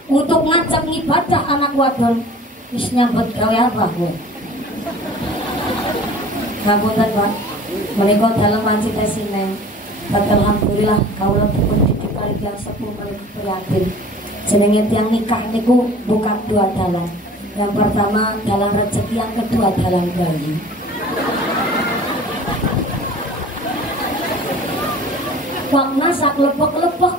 untuk ngajak ibadah anak wadon wis nyambut gawe apa, Bu? Ngapunten, Pak. Menika dalam panci tesine. Alhamdulillah kawula dipun didik kali tiyang sepuh prihatin. Jenenge tiyang nikah niku bukan dua dalan. Yang pertama dalam rezeki, yang kedua dalam bayi. Wakna sak lepek-lepek.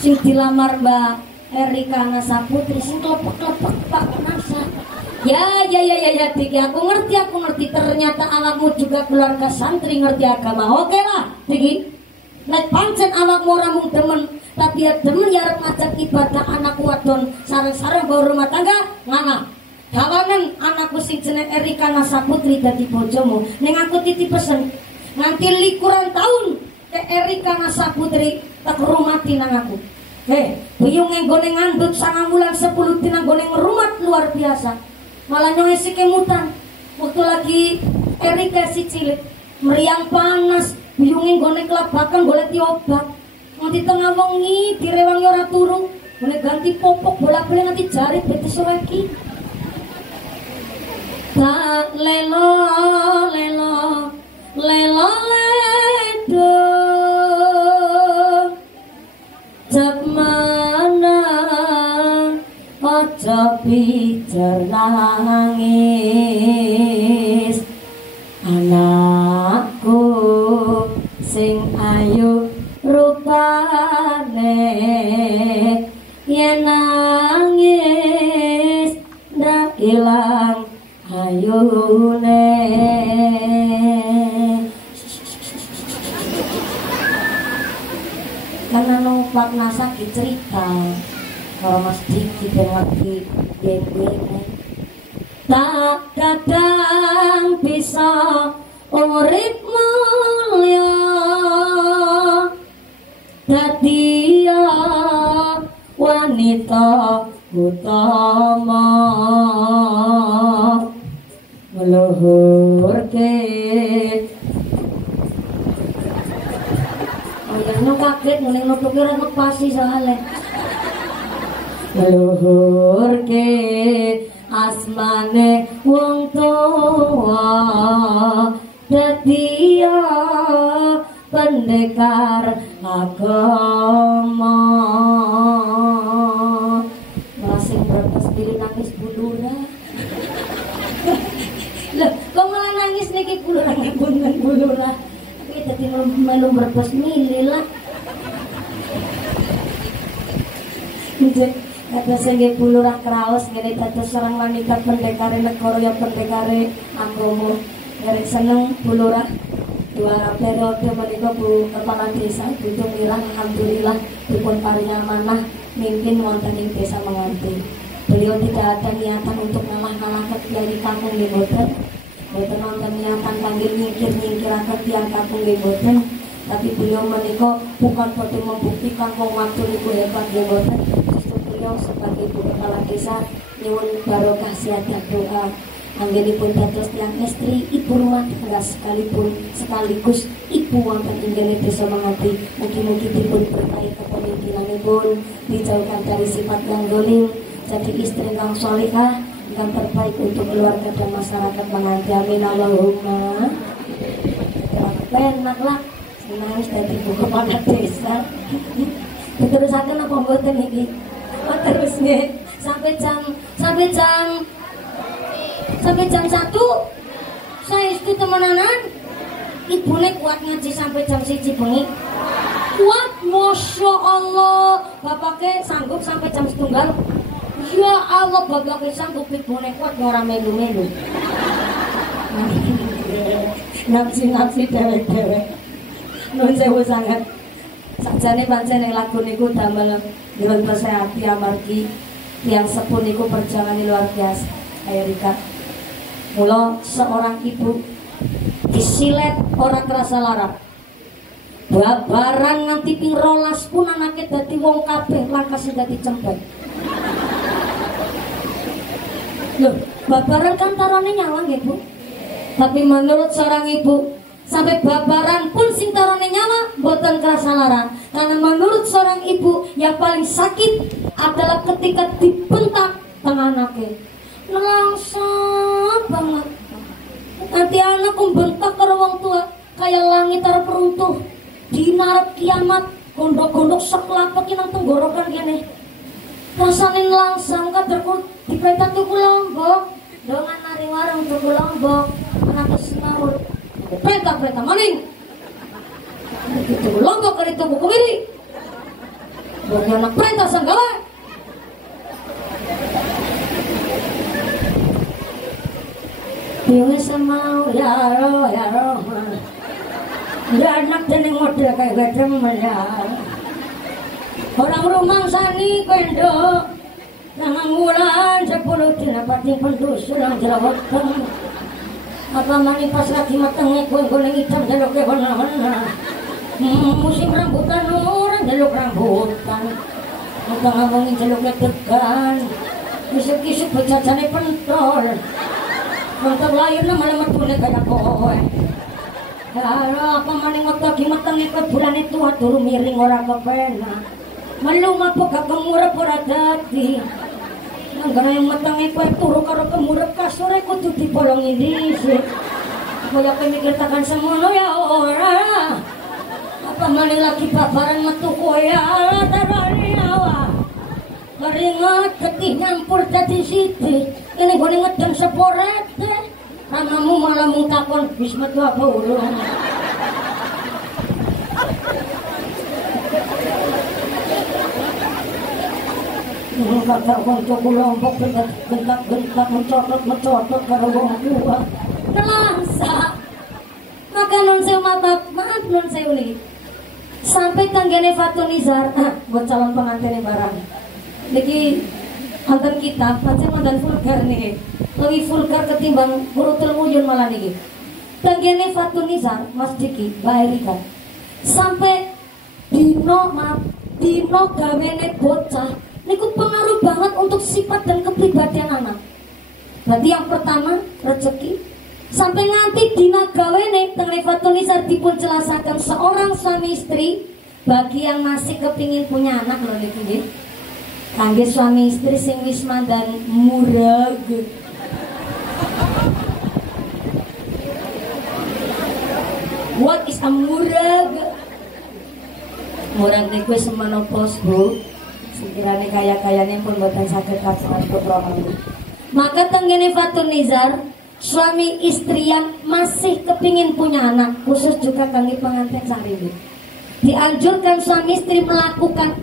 Sing dilamar Mbak Erika Ana Saputri sing lepek-lepek Pak Nasa. Ya, Diki, aku ngerti. Ternyata awakmu juga keluarga santri, ngerti agama. Oke lah, Diki. Nek pancen awakmu ora mung demen, tapi ya demen ya arep ngajak ibadah anak wadon sareng-sareng bawa rumah tangga, ngana. Kawanan anakku sing jeneng Erika Ana Saputri dadi bojomu. Ning aku titip pesen, nganti likuran tahun ke Erika Ana Saputri tak rumati nang aku. Buyung nggone ngandut 9 bulan 10 dina nggone ngrumat luar biasa. Malah nyongesi kemutan. Waktu lagi Erika si cilik meriang panas, biyungin gone kelabakan golek obat. Nganti tengah wengi direwangi ora turu, gone ganti popok bolak-balik nganti jari betes lagi. Tak lelo ledo cep mana ojo pijer nangis anakku sing ayu rupane yen nangis ndak ilang ayune. Karena Pak Nasa cerita kalau Mas Diki dan lagi geng-geng tak kadang bisa urip mulya dadi wanita utama meluhurke. Ayahnya kaget mulai nutuki remek pasi soalnya meluhurke asmane wong tua dadi pendekar agama. Masih berpas pilih nangis bulura. Loh, kok malah nangis niki bulura ngebungan bulura. Tapi tadi melu berpas milih lah. Kata sing bulura kraos ngene dados sareng wanita pendekare negara ya pendekare agama. Derek seneng bulura dua periode menika Bu Kepala Desa Bidung Wirang, alhamdulillah dipun paringi amanah mimpin wonten ing Desa Menganti. Beliau tidak ada niatan untuk ngalah-ngalahkan kiai kampung nggih mboten. Mboten wonten niatan kangge nyingkir-nyingkiraken tiyang kampung nggih mboten. Tapi beliau menika bukan badhe membuktikan wong wadon niku hebat nggih mboten. Justru beliau sebagai Bu Kepala Desa nyuwun barokah siadat doa. Anggenipun dados tiyang estri, ibu rumah tangga sekaligus ibu wonten ing Desa Menganti. Mugi-mugi dipun berkahi kepemimpinanipun, dijauhkan dari sifat yang dolim, jadi istri yang sholihah, yang terbaik untuk keluarga dan masyarakat Menganti. Amin Allahumma. Penak lah, senangis dari Bu Kepala Desa. Diterusaken apa mboten iki? Terus nggih sampai jam 1 saya itu temenanan. Ibune kuat ngaji sampai jam 1 bengi. Kuat, Masya Allah. Bapaknya sanggup sampai jam 1. Ya Allah, bapaknya sanggup. Ibune kuat orang melu-melu. Nafsi dewek-dewek. Nun sewu sangat. Sakjane pancen ing lagu niku damel ngrentosake ati amargi yang sepun iku perjalanan luar biasa. Ayo Rika. Mula seorang ibu disilet orang kerasa lara. Babaran nganti ping 12 pun anaknya dadi wong kabeh lakas dadi cempet. Loh, babaran kan tarone nyawang ya Bu. Tapi menurut seorang ibu sampai babaran pun sing tarone nyawa boten kerasa lara. Karena menurut seorang ibu yang paling sakit adalah ketika dibentak tengah anaknya. Nelangsang banget. Nanti anak membentak karo wong tua kayak langit arep runtuh. Dinarep kiamat gondok-gondok seklapek nang tenggorokan kene. Rasane langsung kaderku dipetak tuku lombok. Dongan nari warung tuku lombok. Anak semaur. Petak-petak maning. Itu lombok kali tuku kemiri. Bagi anak perintah sanggala. Dewe semau ya roh ya roh. Ya anak dening model kayak gedem ya. Orang rumah sani kendo nang wulan 10 dina pati pendus urang jelaweteng. Apa mani pas lagi metenge goleng hitam jaluk ke warna-warna. Musim rambutan orang jaluk rambutan. Utang ngomongin jaluk ke tegan. Kisuk-kisuk becacane pentol. Pentol lahirna malah metune kayak kowe. Kalau apa maning waktu gimateng ikut bulan itu turu miring orang kepena. Maluma po kakamurap ora dati. Nggak yang matang ikut turu karo kemurap kasore kudu dipolong ini sih. Kaya pemikir takkan semono ya ora. Apa maning lagi babaran metu koya ala darani awa. Keringat getih nyampur dadi sithik. Ini gone ngedeng seporete. Kanamu malah mung takon wis metu apa urung. Kata wong tuku lombok bentak-bentak mencotot karo wong tua. Nelangsa. Maka nun sewu maaf nun sewu niki. Sampai tanggane Fatunizar, buat calon pengantin barang. Niki wonten kitab, pancen wonten vulgar niki. Lebih vulgar ketimbang Hurutul Wuyun malah niki. Tanggane Fatunizar, Mas Diki, Mbak Erika. Sampai dino gawene bocah niku pengaruh banget untuk sifat dan kepribadian anak. Berarti yang pertama rezeki. Sampai nanti dina gawene teng Fatunizar dipun jelasaken seorang suami istri bagi yang masih kepingin punya anak lho niki nggih. Kangge suami istri sing wis mandan murag. What is a murag? Murag niku wis menopos, Bu. Sekiranya kaya-kayanya pun buatan sakit kasaran putrohani. Maka tenggene Fatunizar, suami istri yang masih kepingin punya anak, khusus juga kangge pengantin sari, dianjurkan suami istri melakukan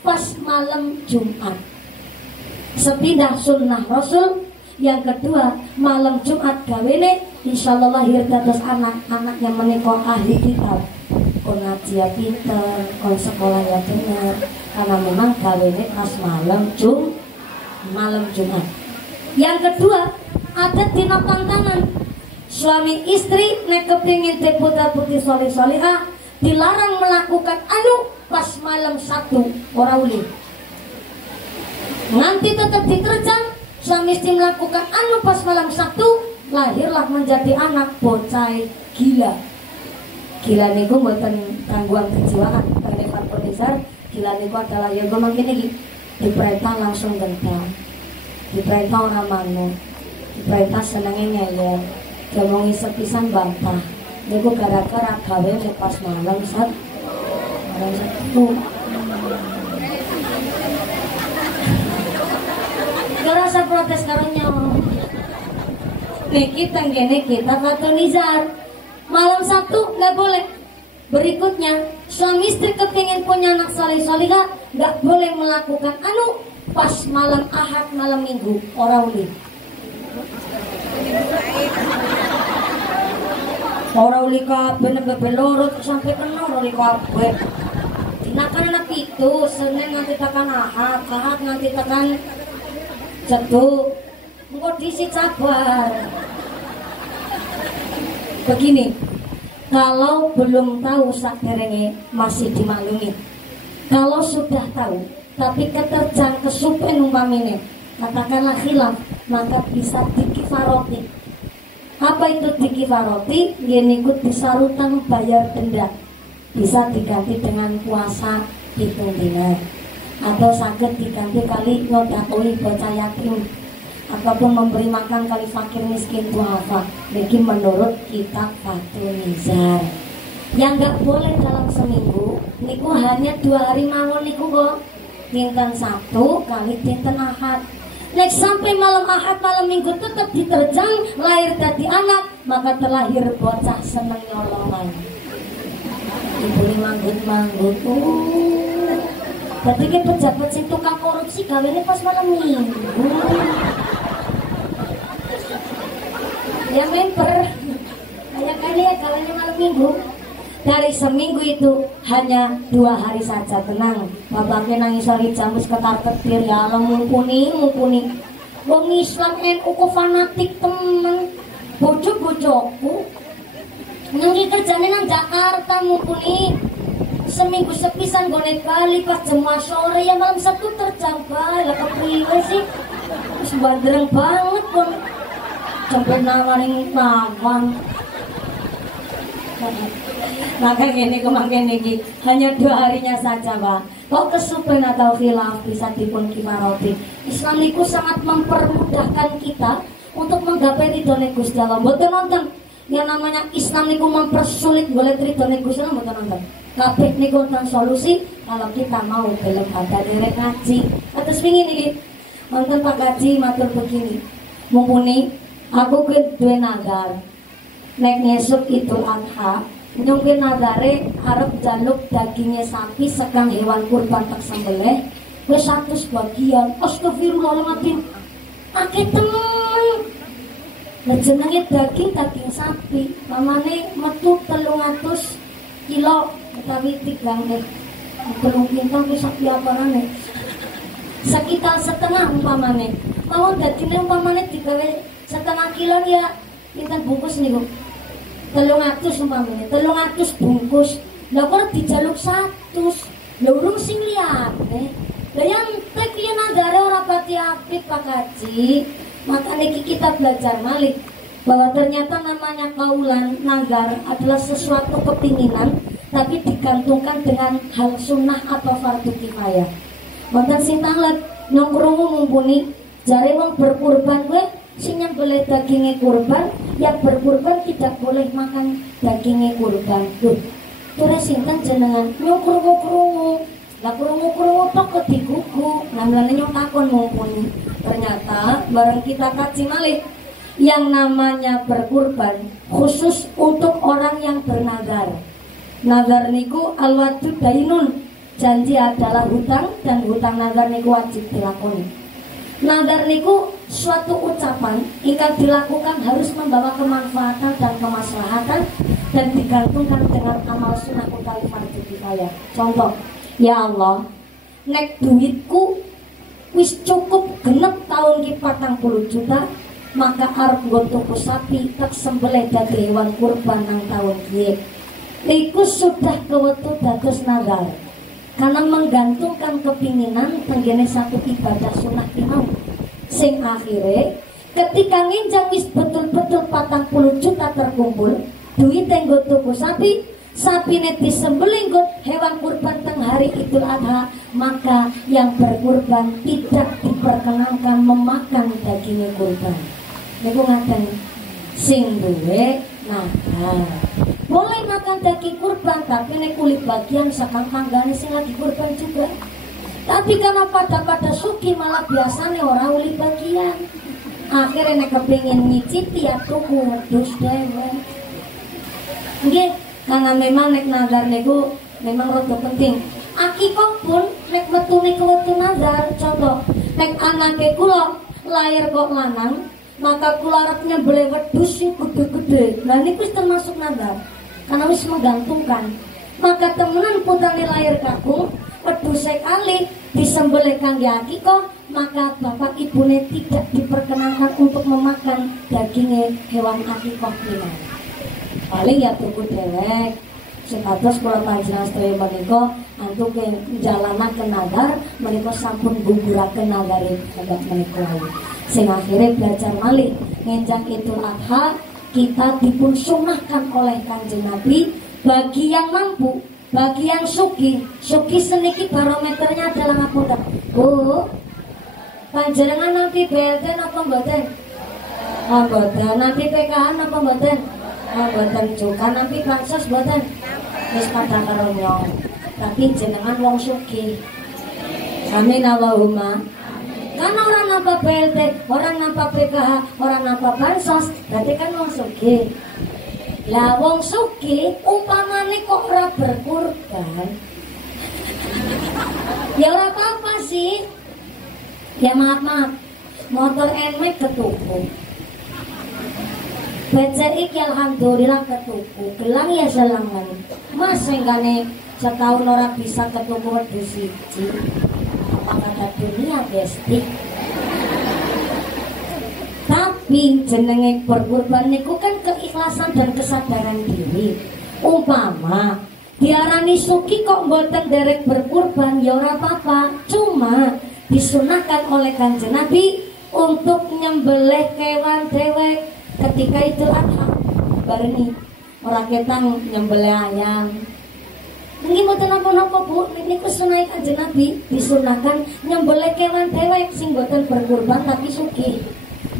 pas malam Jumat. Sepindah sunnah Rasul. Yang kedua, malam Jumat gawene insyaallah lahir dados anak-anak yang menikah ahli kitab. Kon ngaji ya pinter, kon sekolah ya benar. Karena memang gawene pas malam Jumat. Yang kedua, ada dina pantangan. Suami istri nek kepingin teh putra-putri saleh-salehah dilarang melakukan pas malam Sabtu ora uli. Nanti tetap diterjang. Suami istri melakukan pas malam Sabtu, lahirlah menjadi anak bocah gila. Gila niku mboten gangguan kejiwaan. Teng Fatunizar, gila niku adalah ya ngomong gini, diperintah langsung gentang, diperintah orang manut, diperintah senengnya ngeyel, ngomongi sepisan bantah. Niku gara-gara gawe pas malam Sabtu. Rasa protes karunya. Niki tenggene kita Fatunizar. Malam Sabtu nggak boleh. Berikutnya, suami istri kepingin punya anak saleh-salehah nggak boleh melakukan pas malam Ahad malam Minggu ora uli. Ora uli kabeh nek belorot sampai kena ora uli kabeh. Dinakan anak itu Senin nanti tekan Ahad, Ahad nanti tekan Cetuk, engkau diisi cabar. Begini, kalau belum tahu saderenge masih dimaklumi. Kalau sudah tahu, tapi keterjang kesupen umpamine, katakanlah khilaf, maka bisa dikifaroti. Apa itu dikifaroti? Yen ikut disarutan bayar denda. Bisa diganti dengan puasa hitung dina, atau sakit diganti kali ngodakoi bocah yatim, ataupun memberi makan kali fakir miskin duafa. Ini menurut kitab Fathul Mizan. Yang nggak boleh dalam seminggu niku hanya 2 hari mawon niku kok. Dinten Sabtu kali dinten Ahad. Nek sampai malam Ahad malam Minggu tetap diterjang lahir tadi anak, maka terlahir bocah seneng nyolongan. Dibeli manggut-manggut. Berarti ke pejabat sing tukang korupsi gawene pas malam Minggu. Ya member kayak kali ya gawene malam Minggu. Dari seminggu itu hanya 2 hari saja, tenang. Bapaknya nangis hari jambus ketar ketir, ya Allah mumpuni. Wong Islam NU ku fanatik temen. Bojo-bojoku nanggi kerjane nang Jakarta mumpuni. Seminggu sepisan gone kali pas jemaah sore ya malam Sabtu terjang bae. Lah kepriwe sih? Wis bandreng banget kon. Sampai nawaring lawan. Maka gini kemarin ini hanya 2 harinya saja, Pak. Kok kesupen atau khilaf bisa dipun kifaroti. Islam itu sangat mempermudahkan kita untuk menggapai ridhone Gusti Allah. Mboten nonton yang namanya Islam niku mempersulit boleh ridhone Gusti Allah, mboten nonton. Kabeh niku wonten solusi kalau kita mau gelem pada derek ngaji. Atus pingin iki. Wonten Pak Kaji matur begini. Mumpuni aku duwe nazar. Nek ngesuk Idul Adha, nyungkin nazare arep jaluk dagingnya sapi sekang hewan kurban tak sembelih wis 100 bagian. Astagfirullahaladzim. Akeh temen. Lah jenenge daging sapi, mamane metu 300 kilo utawi 3 belum pintang ke sapi aparane. Sekitar setengah umpamane. Mawon dagingnya umpamane digawe setengah kilo ya pinten bungkus niku. 300 umpamane, 300 bungkus. Lah kok dijaluk 100. Lha urung sing liyane. Lah yang tek yen nagare ora pati apik Pak Kaji. Makanya kita belajar malih bahwa ternyata namanya kaulan nagar adalah sesuatu kepinginan tapi digantungkan dengan hal sunnah atau fardu kifayah. Wonten sing tanglet nongkrungu mumpuni jare wong berkurban kowe sing nyembelih dagingnya kurban, yang berkurban tidak boleh makan dagingnya kurban. Loh, tura sinten jenengan nyong krungu-krungu. Lah krungu-krungu tok kok digugu. Namane nyong takon mumpuni. Ternyata bareng kita kaji malih yang namanya berkurban khusus untuk orang yang bernazar. Nazar niku alwadu dainun. Janji adalah hutang dan hutang nazar niku wajib dilakoni. Nazar niku suatu ucapan ingkang dilakukan harus membawa kemanfaatan dan kemaslahatan dan digantungkan dengan amal sunnah utawi fardhu kifayah. Contoh, ya Allah, nek duitku wis cukup genep tahun ki 40 juta, maka arep nggo tuku sapi tak sembelih dadi hewan kurban nang tahun kiye. Iku sudah kewetu dados nazar. Karena menggantungkan kepinginan tenggene satu ibadah sunnah imam sing akhirnya ketika nginjang wis betul-betul 40 juta terkumpul duit nggo tuku sapi disembelih nggo hewan kurban teng hari Idul Adha, maka yang berkurban tidak diperkenankan memakan daging kurban. Niku ngaten sing duwe nazar boleh makan daging kurban, tapi nek kulit bagian sakang tanggane sing lagi kurban juga. Tapi karena pada suki malah biasanya orang uli bagian. Akhirnya nek kepingin nyicipi ya tuku dus dewe. Nggih, karena memang nek nazar niku memang rada penting. Akikoh pun nek metune kewetu nazar, contoh nek anake kula lahir kok lanang, maka kula arep nyembelih wedhus sing gede-gede. Lah niku wis termasuk nazar. Karena wis menggantungkan. Maka temenan putrane lahir kakung wedhus sekali disembelih kangge akikoh, maka bapak ibu ibune tidak diperkenankan untuk memakan daging hewan akikah kina. Paling ya tuku dewek. Sekados kula panjenengan sedaya menika antuk njalanaken nazar menika sampun guguraken nazare sahabat menika. Sing akhirnya belajar malih ngenjang Idul Adha kita dipun sunahkan oleh Kanjeng Nabi bagi yang mampu, bagi yang sugih. Sugih seniki barometernya adalah ngapunten. Bu, panjenengan nanti BLT napa mboten? Mboten. Nanti PKH napa mboten? Mboten juga. Nanti bansos mboten? Wis padha karo nyong. Tapi jenengan wong sugih. Amin Allahumma. Kan orang nampak BLT, orang nampak PKH, orang nampak bansos, berarti kan wong sugih. Lah wong sugih umpamane kok ora berkurban. Ya ora apa-apa sih. Ya maaf, motor NMAX ketuku. BCX alhamdulillah ketuku. Gelang ya selangan. Mas enggane setahun ora bisa ketuku wedhus siji. Kata dunia besti. Tapi jenenge berkorban niku kan keikhlasan dan kesadaran diri. Umpama diarani suki kok mboten derek berkorban ya ora apa-apa. Cuma disunahkan oleh Kanjeng Nabi untuk nyembelih kewan dewek ketika Idul Adha. Bareng ora ketang nyembelih ayam. Nggih mboten napa-napa Bu, niku sunah Kanjeng Nabi disunahkan nyembelih kewan dewek sing mboten berkorban tapi sugih.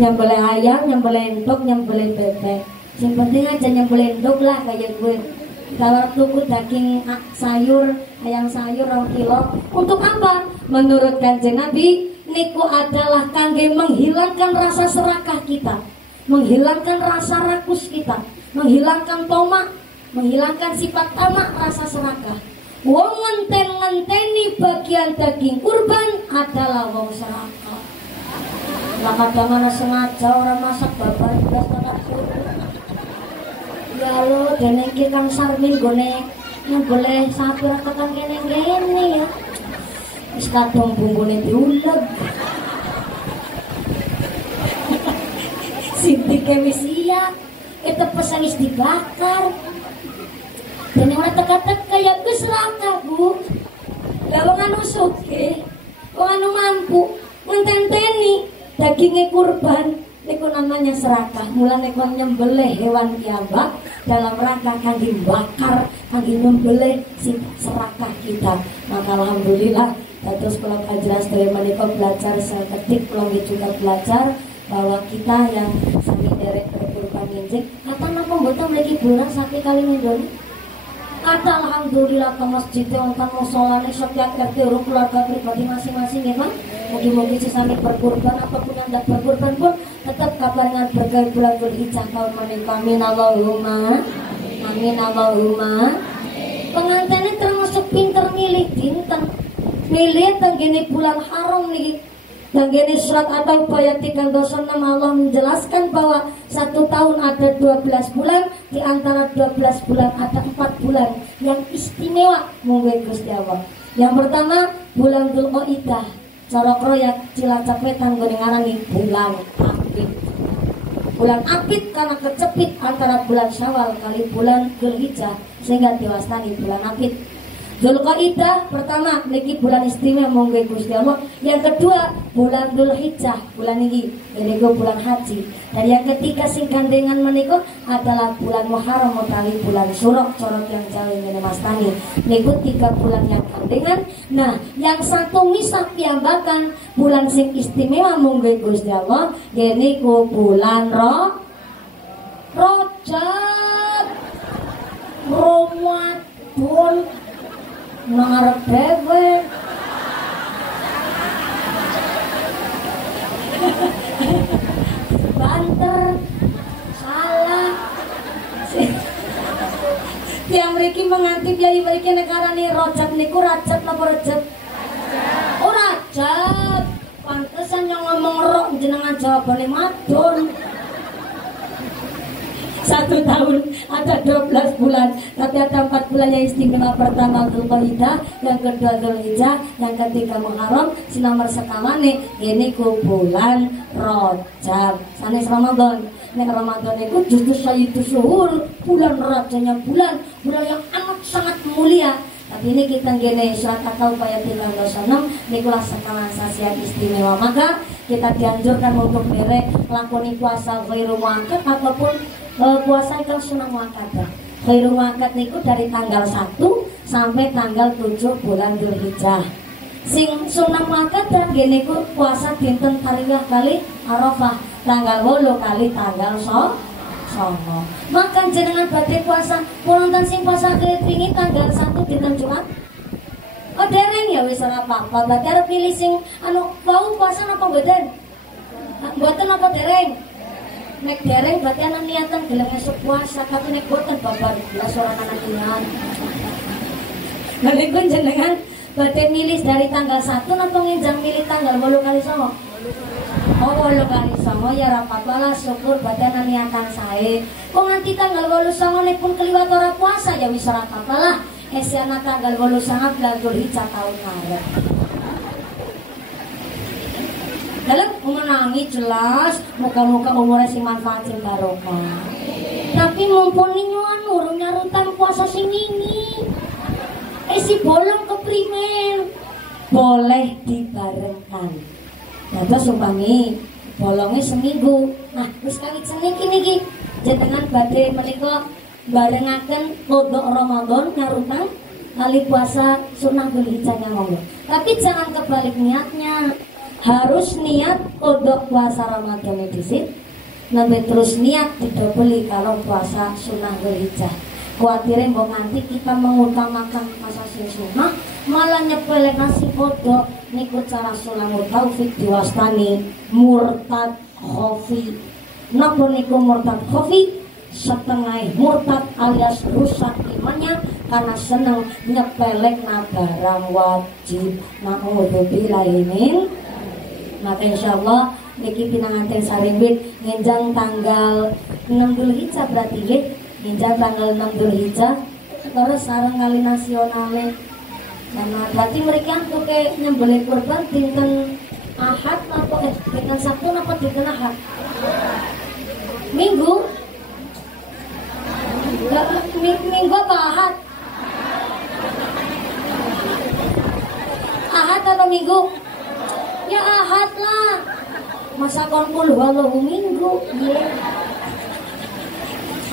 Nyembelih ayam, nyembelih entuk, nyembelih bebek. Sing penting aja nyembelih entuk lah kayak gue. Kalau tuku daging sayur, ayam sayur 2 kilo. Untuk apa? Menurut Kanjeng Nabi niku adalah kangge menghilangkan rasa serakah kita, menghilangkan rasa rakus kita, menghilangkan tomak, menghilangkan sifat tamak, rasa serakah. Wong ngenten-ngenteni bagian daging kurban adalah wong serakah. Lah kadang ana sengaja orang masak babar belas tenan suruh. Ya lo dene iki Kang Sarmin gone boleh sapi ra tekan kene-kene ya. Wis kadung bumbune diuleg. Sinti wis iya, itu pesan wis dibakar. Dan yang teka-teka ya wis raka Bu. Lah wong anu sugih, wong anu mampu ngenteni dagingnya kurban niku namanya serakah. Mulane kon nyembelih hewan piyambak dalam rangka kangge bakar, kangge nyembelih serakah kita. Maka alhamdulillah terus kula kajian sedaya menika belajar seketik kula juga belajar bahwa kita yang sami derek berkurban injek kata napa mboten mriki bulan sakit kali minggu. Kata alhamdulillah ke masjid wonten musolane setiap RT keluarga pribadi masing-masing ya Pak. Mugi-mugi sesami berkurban ataupun yang tidak berkurban pun tetap kabaran berkah bulan Dzulhijjah tahun menika. Amin Allahumma. Amin Allahumma. Pengantinnya termasuk pinter milih dinten. Milih tenggene bulan haram niki. Tenggene surat At-Taubah 36 Allah menjelaskan bahwa 1 tahun ada 12 bulan, di antara 12 bulan ada 4 bulan yang istimewa mungguh Gusti Allah. Yang pertama bulan Dzulqa'dah. Cara kroyak Cilacap Wetan gone ngarani bulan Apit. Bulan Apit karena kecepit antara bulan Syawal kali bulan Dzulhijjah sehingga diwastani bulan Apit. Dzulqa'dah pertama niki bulan istimewa monggo Gusti Allah. Yang kedua bulan Dzulhijjah, bulan ini niku bulan haji. Dan yang ketiga sing gandengan menika adalah bulan Muharram utawi bulan Syuro cara yang Jawa ngene Mas Tani. Niku 3 bulan yang gandengan. Nah, yang satu misah piyambakan bulan sing istimewa monggo Gusti Allah niku bulan Rajab. Ramadan ngarep dewe. Banter salah. Tiang mriki menganti piye mriki negarane Rajab niku Rajab napa Rajab? Oh Rajab. Pantesan yang ngomong rok jenengan jawabane madon. 1 tahun ada 12 bulan, tapi ada 4 bulan yang istimewa. Pertama Dzulqa'dah, yang kedua Dzulhijjah, yang ketiga Muharram, si nomor sekawane ini ku bulan Rajab. Sanes Ramadan. Nek Ramadan itu justru sayyidu syuhur, bulan rajanya bulan yang amat sangat mulia. Tapi ini kita gini surat At-Taubah 36 ini kelas sekarang sasiat istimewa. Maka kita dianjurkan untuk derek lakoni puasa khairu muakkad ataupun puasa yang sunah muakkadah. Khairu muakkad niku dari tanggal 1 sampai tanggal 7 bulan Dzulhijjah. Sing sunah muakkadah gini ku puasa dinten tariyah kali Arafah tanggal 8 kali tanggal Songo. Maka jenengan badhe puasa wonten sing puasa kritringi tanggal 1 dinten Jumat. Oh dereng ya wis ora apa-apa. Berarti arep pilih sing anu wau puasa napa mboten? Mboten apa dereng? Nek dereng berarti ana niatan gelem esuk puasa, tapi nek mboten babar blas ora ana niat. Lah niku jenengan badhe milih dari tanggal 1 napa nginjang milih tanggal 8 kali Songo? Oh 8 kali Songo ya rapat lah syukur badan niatan sae. Kok nganti tanggal 8 Songo nek pun keliwat ora puasa ya wis ora apa-apa lah. Esiana tanggal 8 Songo bulan Dzulhijjah tahun ngarep. Dalam menangi jelas muka-muka umurnya sing manfaat sing barokah. Tapi mumpun nyuan urung nyarutan puasa sing ini. Si bolong keprimer boleh dibarengkan. Dados umpami bolongnya seminggu. Nah, wis kali seniki niki jenengan badhe menika barengaken qodok Ramadan ngarutan kali puasa sunah Dzulhijjah monggo. Tapi jangan kebalik niatnya. Harus niat qodok puasa Ramadan dhisik, nanti terus niat didobeli kalau puasa sunah Dzulhijjah. Kuatirnya mbok nanti kita mengutamakan puasa sunnah malah nyepelek nasi kodok niku cara Sulamul Taufik diwastani murtad khofi. Napa niku murtad khofi? Setengah murtad alias rusak imannya karena seneng nyepelek barang wajib. Na'udzubillah ini. Maka insyaallah niki pinanganten sarimbit ngenjang tanggal 6 Dzulhijjah berarti nggih. Ngenjang tanggal 6 Dzulhijjah terus sareng kali nasionale. Karena berarti mereka untuk nyembelih kurban dinten Ahad apa dinten Sabtu apa dinten Ahad? Minggu? Minggu apa Ahad? Ahad atau Minggu? Ya Ahad lah. Masa konpul walau Minggu?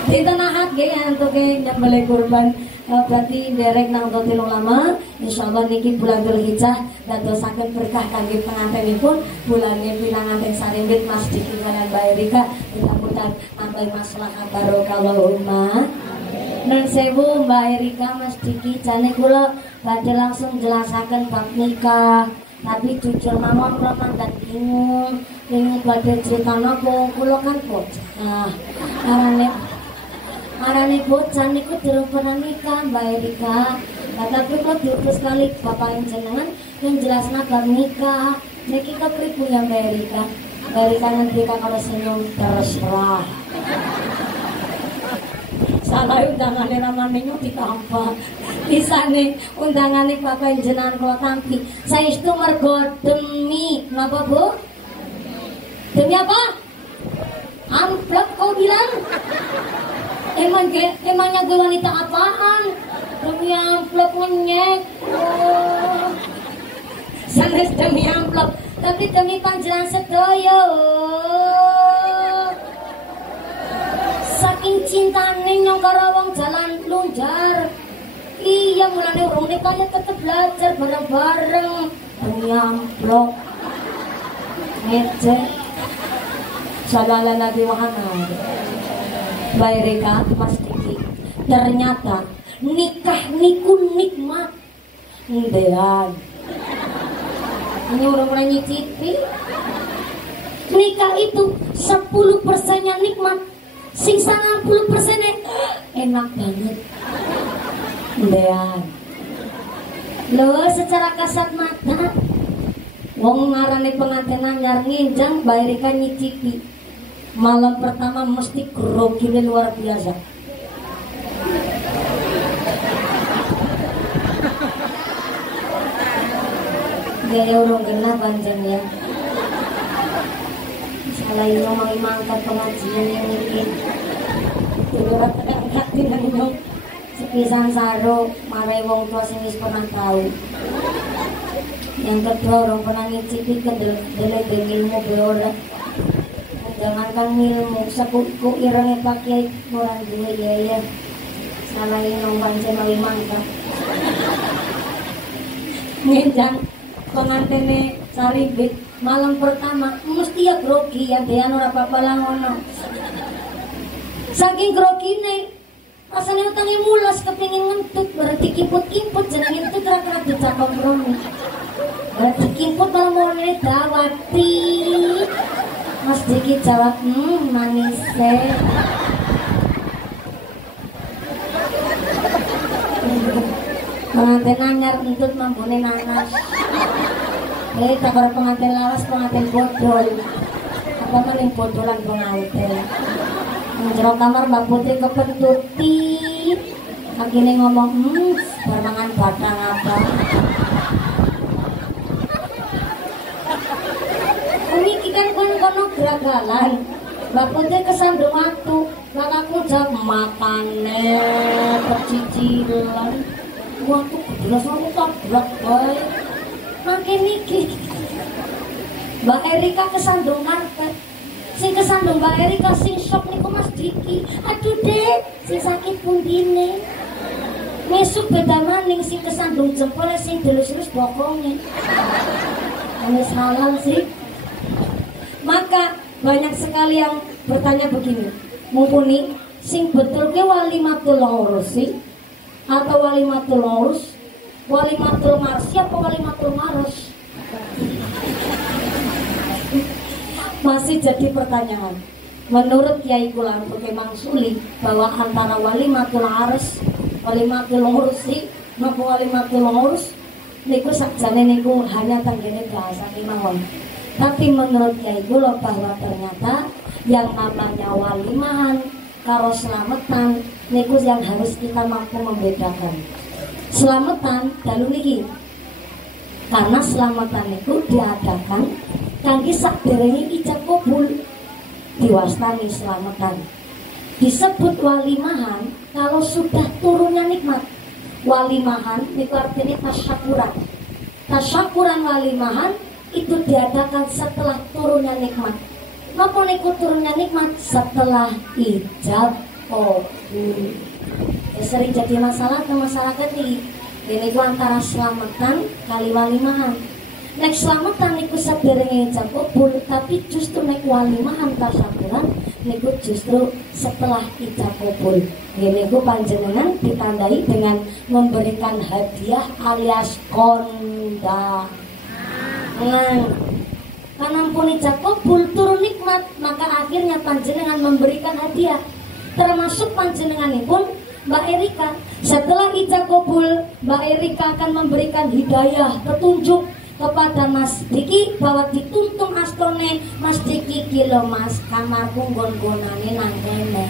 Dinten Ahad ya untuk nyembelih kurban. Berarti derek nang dotil ulama insyaallah niki bulan Dzulhijjah dadosaken berkah kangge pengantinipun bulannya pinanganten sarimbit Mas Diki lan Mbak Erika mudah-mudahan nambah maslahah barokah Allahumma. Nun sewu Mbak Erika Mas Diki jane kula badhe langsung jelasaken bab nikah. Tapi jujur mawon kula mangkat bingung badhe crita napa kula kan bocah. Arane bocah niku durung pernah nikah Mbak Erika. Tapi kok diutus kali bapak jenengan yang jelasna bab nikah. Niki kepripun ya Mbak Erika? Mbak Erika nanti kalau senyum terserah. Salah undangannya ramane ditampa. Disane undangane bapak jenengan kula tampi. Saestu mergo demi napa Bu? Demi apa? Amplop kau bilang? Emangnya gue wanita apaan? Demi amplop ngenyek. Oh. Sanes demi amplop, tapi demi panjenengan sedaya. Saking cintane nyong karo wong jalan lunjar. Iya mulane urung nikah tetep belajar bareng-bareng. Demi amplop. Ngecek. Sallallahu Nabi Muhammad. Mbak Erika, Mas Diki, ternyata nikah niku nikmat. Ndean. Ini orang mulai nyicipi. Nikah itu 10%-nya nikmat, sing 90%-nya enak banget. Ndean. Loh, secara kasat mata, wong ngarane pengantin anyar nginjang Mbak Erika nyicipi. Malam pertama mesti groginya luar biasa. Gaya urung genap panjang ya. Salah ini mau mangkat pengajian yang ini. Dulu agak tidak dong. Sepisan saru marai wong tua sing wis pernah tahu. Yang kedua orang pernah ngicipi kedelai ilmu beora. Jangankan ilmu sekuku irangnya pakai kurang dua ya. Salah ini nombang channel mangkat. Ngenjang pengantinnya saribit malam pertama mesti ya grogi ya dia ora apa-apa langono. Saking grogi nih rasanya utangnya mulas kepingin ngentut berarti kimput-kimput jeneng itu kira-kira dicakap romi berarti kimput malah mau nih dawati Mas Diki jawab manis pengantin anyar entut mampune nanas tak ada pengantin lawas pengantin bodol apa maning bodolan pengantin menjerok kamar Mbak Putri kepentuti akhirnya ngomong bermangan batang apa ini kan kono geragalan Mbak Putri kesandung waktu kakakku jawab makannya percicilan waktu jelas aku tabrak baik makin niki Mbak Erika kesandung market sing kesandung Mbak Erika sing shock niku Mas Diki aduh dek sing sakit pundine mesuk beda maning sing kesandung jempol sing delus-delus bokongnya ini halal sih. Maka banyak sekali yang bertanya begini mumpuni sing betul ke walimatul urus sih atau walimatul urus walimatul marsi apa walimatul marus masih jadi pertanyaan. Menurut Kiai Kula Ampel Mangsuli bahwa antara walimatul arus, walimatul ursi, maupun walimatul urus niku sakjane niku hanya tanggene bahasa mawon. Tapi menurut Kiai Kula bahwa ternyata yang namanya walimahan karo slametan niku yang harus kita mampu membedakan. Slametan dalu niki. Karena slametan niku diadakan kangge sakderenge ijab kabul diwastani slametan. Disebut walimahan kalau sudah turunnya nikmat. Walimahan itu artinya tasyakuran. Tasyakuran walimahan itu diadakan setelah turunnya nikmat. Napa niku turunnya nikmat? Setelah ijab kabul. Sering jadi masalah ke masyarakat nih. Ini ku antara slametan kali walimahan. Nek slametan niku saderenge ijab kabul, tapi justru nek walimahan tasyakuran niku justru setelah ijab kabul. Niku panjenengan ditandai dengan memberikan hadiah alias kondangan. Karena pun ijab kabul turun nikmat, maka akhirnya panjenengan memberikan hadiah. Termasuk panjenenganipun Mbak Erika. Setelah ijab kabul, Mbak Erika akan memberikan hidayah, petunjuk kepada Mas Diki bahwa dituntun astone Mas Diki kilo Mas kamarku nggon-gonane nang kene.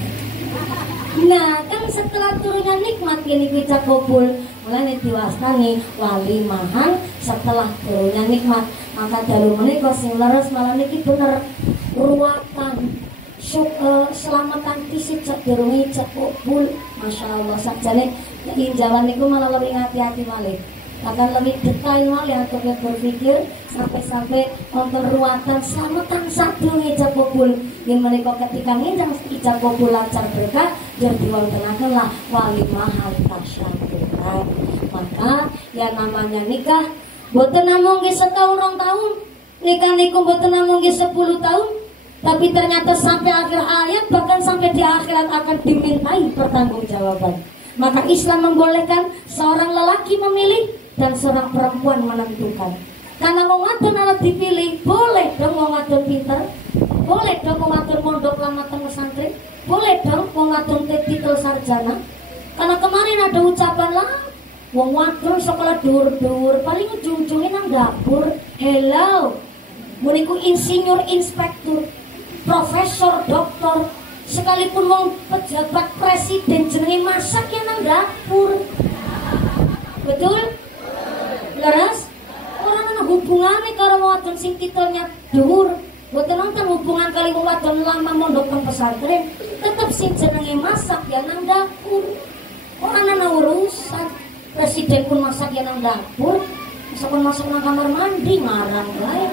Nah, kan setelah turunnya nikmat ini ijab kabul, mulai diwastani walimahan setelah turunnya nikmat. Maka dalu menika sing leres malah niki bener ruwatan selamatan fisik sadurunge ijab kabul. Masyaallah sakjane tinjauan niku malah lebih hati-hati malih. Akan lebih detail malih untuk berpikir sampai-sampai nonton ruwatan selamatan sadurunge ijab kabul. Yen menika ketika nginjang ijab kabul lancar berkah yen diwontenakenlah walimahan tasyakuran. Maka yang namanya nikah boten namung nggih setahun rong tahun. Nikah niku boten namung nggih 10 tahun. Tapi ternyata sampai akhir hayat, bahkan sampai di akhirat akan dimintai pertanggungjawaban. Maka Islam membolehkan seorang lelaki memilih dan seorang perempuan menentukan. Karena mau ngadon alat dipilih, boleh dong mau ngadon pinter, boleh dong mau ngadon mondok lama tengah santri, boleh dong mau ngadon titel sarjana. Karena kemarin ada ucapan lah, wong wadon sekolah dur-dur, paling ujung-ujungnya nang dapur. Hello, muniku insinyur inspektur. profesor, doktor, sekalipun wong pejabat presiden jenenge masak ya nang dapur. Betul? Leres? Orang ana hubungane karo wadon sing titelnya dhuwur. Boten nonton hubungan kali wong wadon lama mondok teng pesantren, tetep sing jenenge masak ya nang dapur. Ora ana urusan. Presiden pun masak ya nang dapur, masak nang kamar mandi ngarang wae.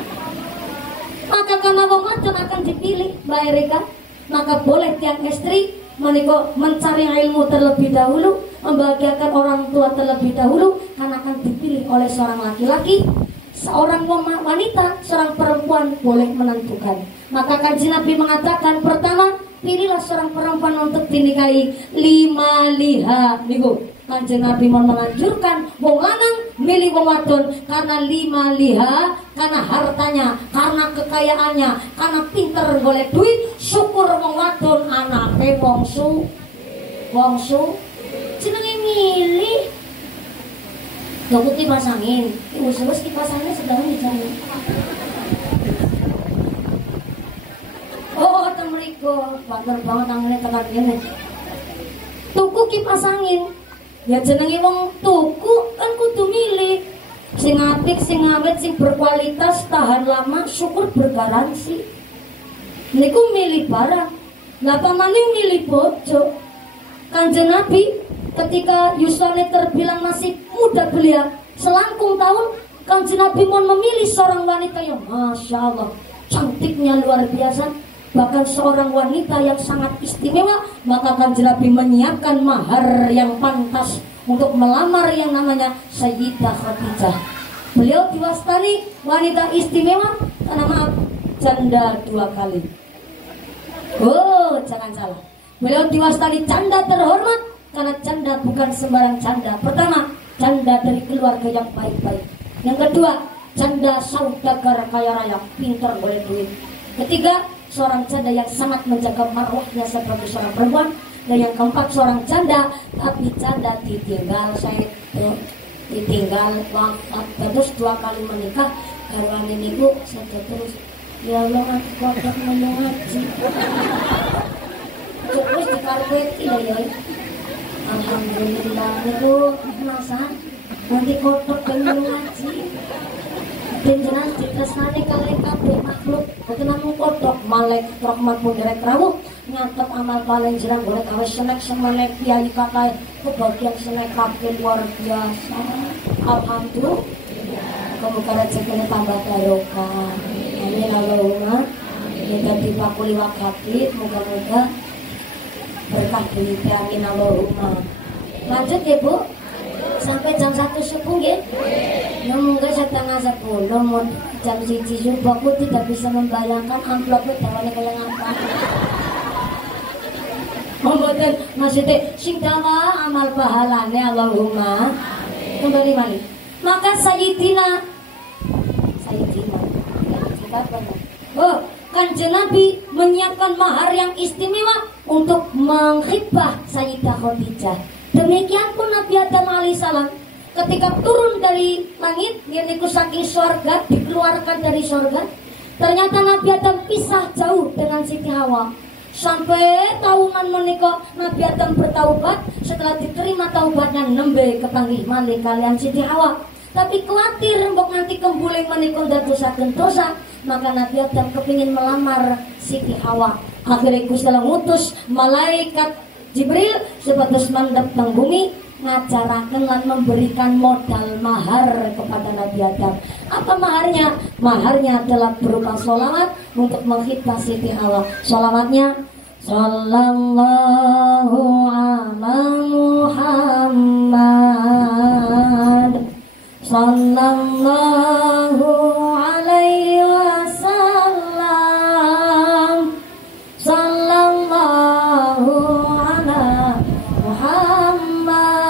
Maka karena wong wadon akan dipilih, Mbak Erika, maka boleh tiang istri menika mencari ilmu terlebih dahulu, membahagiakan orang tua terlebih dahulu, karena akan dipilih oleh seorang laki-laki. Seorang wanita, seorang perempuan boleh menentukan. Maka Kanjeng Nabi mengatakan, pertama, pilihlah seorang perempuan untuk dinikahi lima liha. Niku Kanjeng Nabi menganjurkan wong lanang milih wong wadon karena lima liha, karena hartanya, karena kekayaannya, karena pinter golek duit. Syukur wong wadon anake wongsu jenenge milih. Dokut dipasangin, usus dipasangin sedang dijamin. Oh, teng mriku, banter banget tangannya tekan ngene. Tuku kipas angin. Ya jenenge wong tuku kan kudu milih sing apik, sing awet, sing berkualitas, tahan lama, syukur bergaransi. Niku milih barang. Lah pamane milih bojo. Kanjeng Nabi ketika Yusuf terbilang masih muda belia, selangkung tahun, Kanjeng Nabi mau memilih seorang wanita yang Masya Allah cantiknya luar biasa, bahkan seorang wanita yang sangat istimewa. Maka Kanjeng Nabi menyiapkan mahar yang pantas untuk melamar yang namanya Sayyidah Khadijah. Beliau diwastani wanita istimewa karena maaf janda 2 kali. Oh, jangan salah. Beliau diwastani janda terhormat karena janda bukan sembarang janda. Pertama, janda dari keluarga yang baik-baik. Yang kedua, janda saudagar kaya raya, pintar boleh duit. Ketiga, seorang janda yang sangat menjaga marwahnya sebagai seorang perempuan. Dan yang keempat, seorang janda, tapi janda ditinggal wafat terus 2 kali menikah. Garwane niku sada terus. Ya Allah, aku kodok ngomong ngaji. Terus dikarpeti ya. Alhamdulillah niku masan nanti kodok ngomong ngaji. Dan jelas ditresnani kalian kabeh makhluk. Boten namung kodok malek rahmat pun derek rawuh nyatet amal paling jirang boleh gawe senek semenek kiai kakai kebagian senek kabeh luar biasa. Alhamdulillah. Muga rezekine tambah barokah. Amin Allahumma. Kita dipakuli wakati, moga-moga berkah duit. Amin Allahumma. Lanjut ya Bu. Sampai jam 1 subuh nggih. Mungkin setengah 10 mau jam 1 subuh aku tidak bisa membayangkan amplopnya dawane kaya ngapa. Mboten maksudnya sing dawa amal pahalane Allahumma. Kembali malih. Maka Sayyidina oh, Kanjeng Nabi menyiapkan mahar yang istimewa untuk mengkhidbah Sayyidah Khadijah. Demikian pun Nabi Adam alaihissalam ketika turun dari langit, yaitu saking surga, dikeluarkan dari surga. Ternyata Nabi Adam pisah jauh dengan Siti Hawa. Sampai tahunan menikah Nabi Adam bertaubat. Setelah diterima taubatnya nembe kepanggih malih kalian Siti Hawa. Tapi khawatir mbok nanti kembuli menikah dosaken dosa. Maka Nabi Adam kepingin melamar Siti Hawa. Akhirnya Gusti Allah ngutus malaikat Jibril sebatas mandap teng bumi ngajaraken lan memberikan modal mahar kepada Nabi Adam. Apa maharnya? Maharnya adalah berupa sholawat untuk mengkhidbah Siti Hawa. Sholawatnya Sallallahu ala Muhammad Sallallahu alaihi wasallam Sallallahu ala Muhammad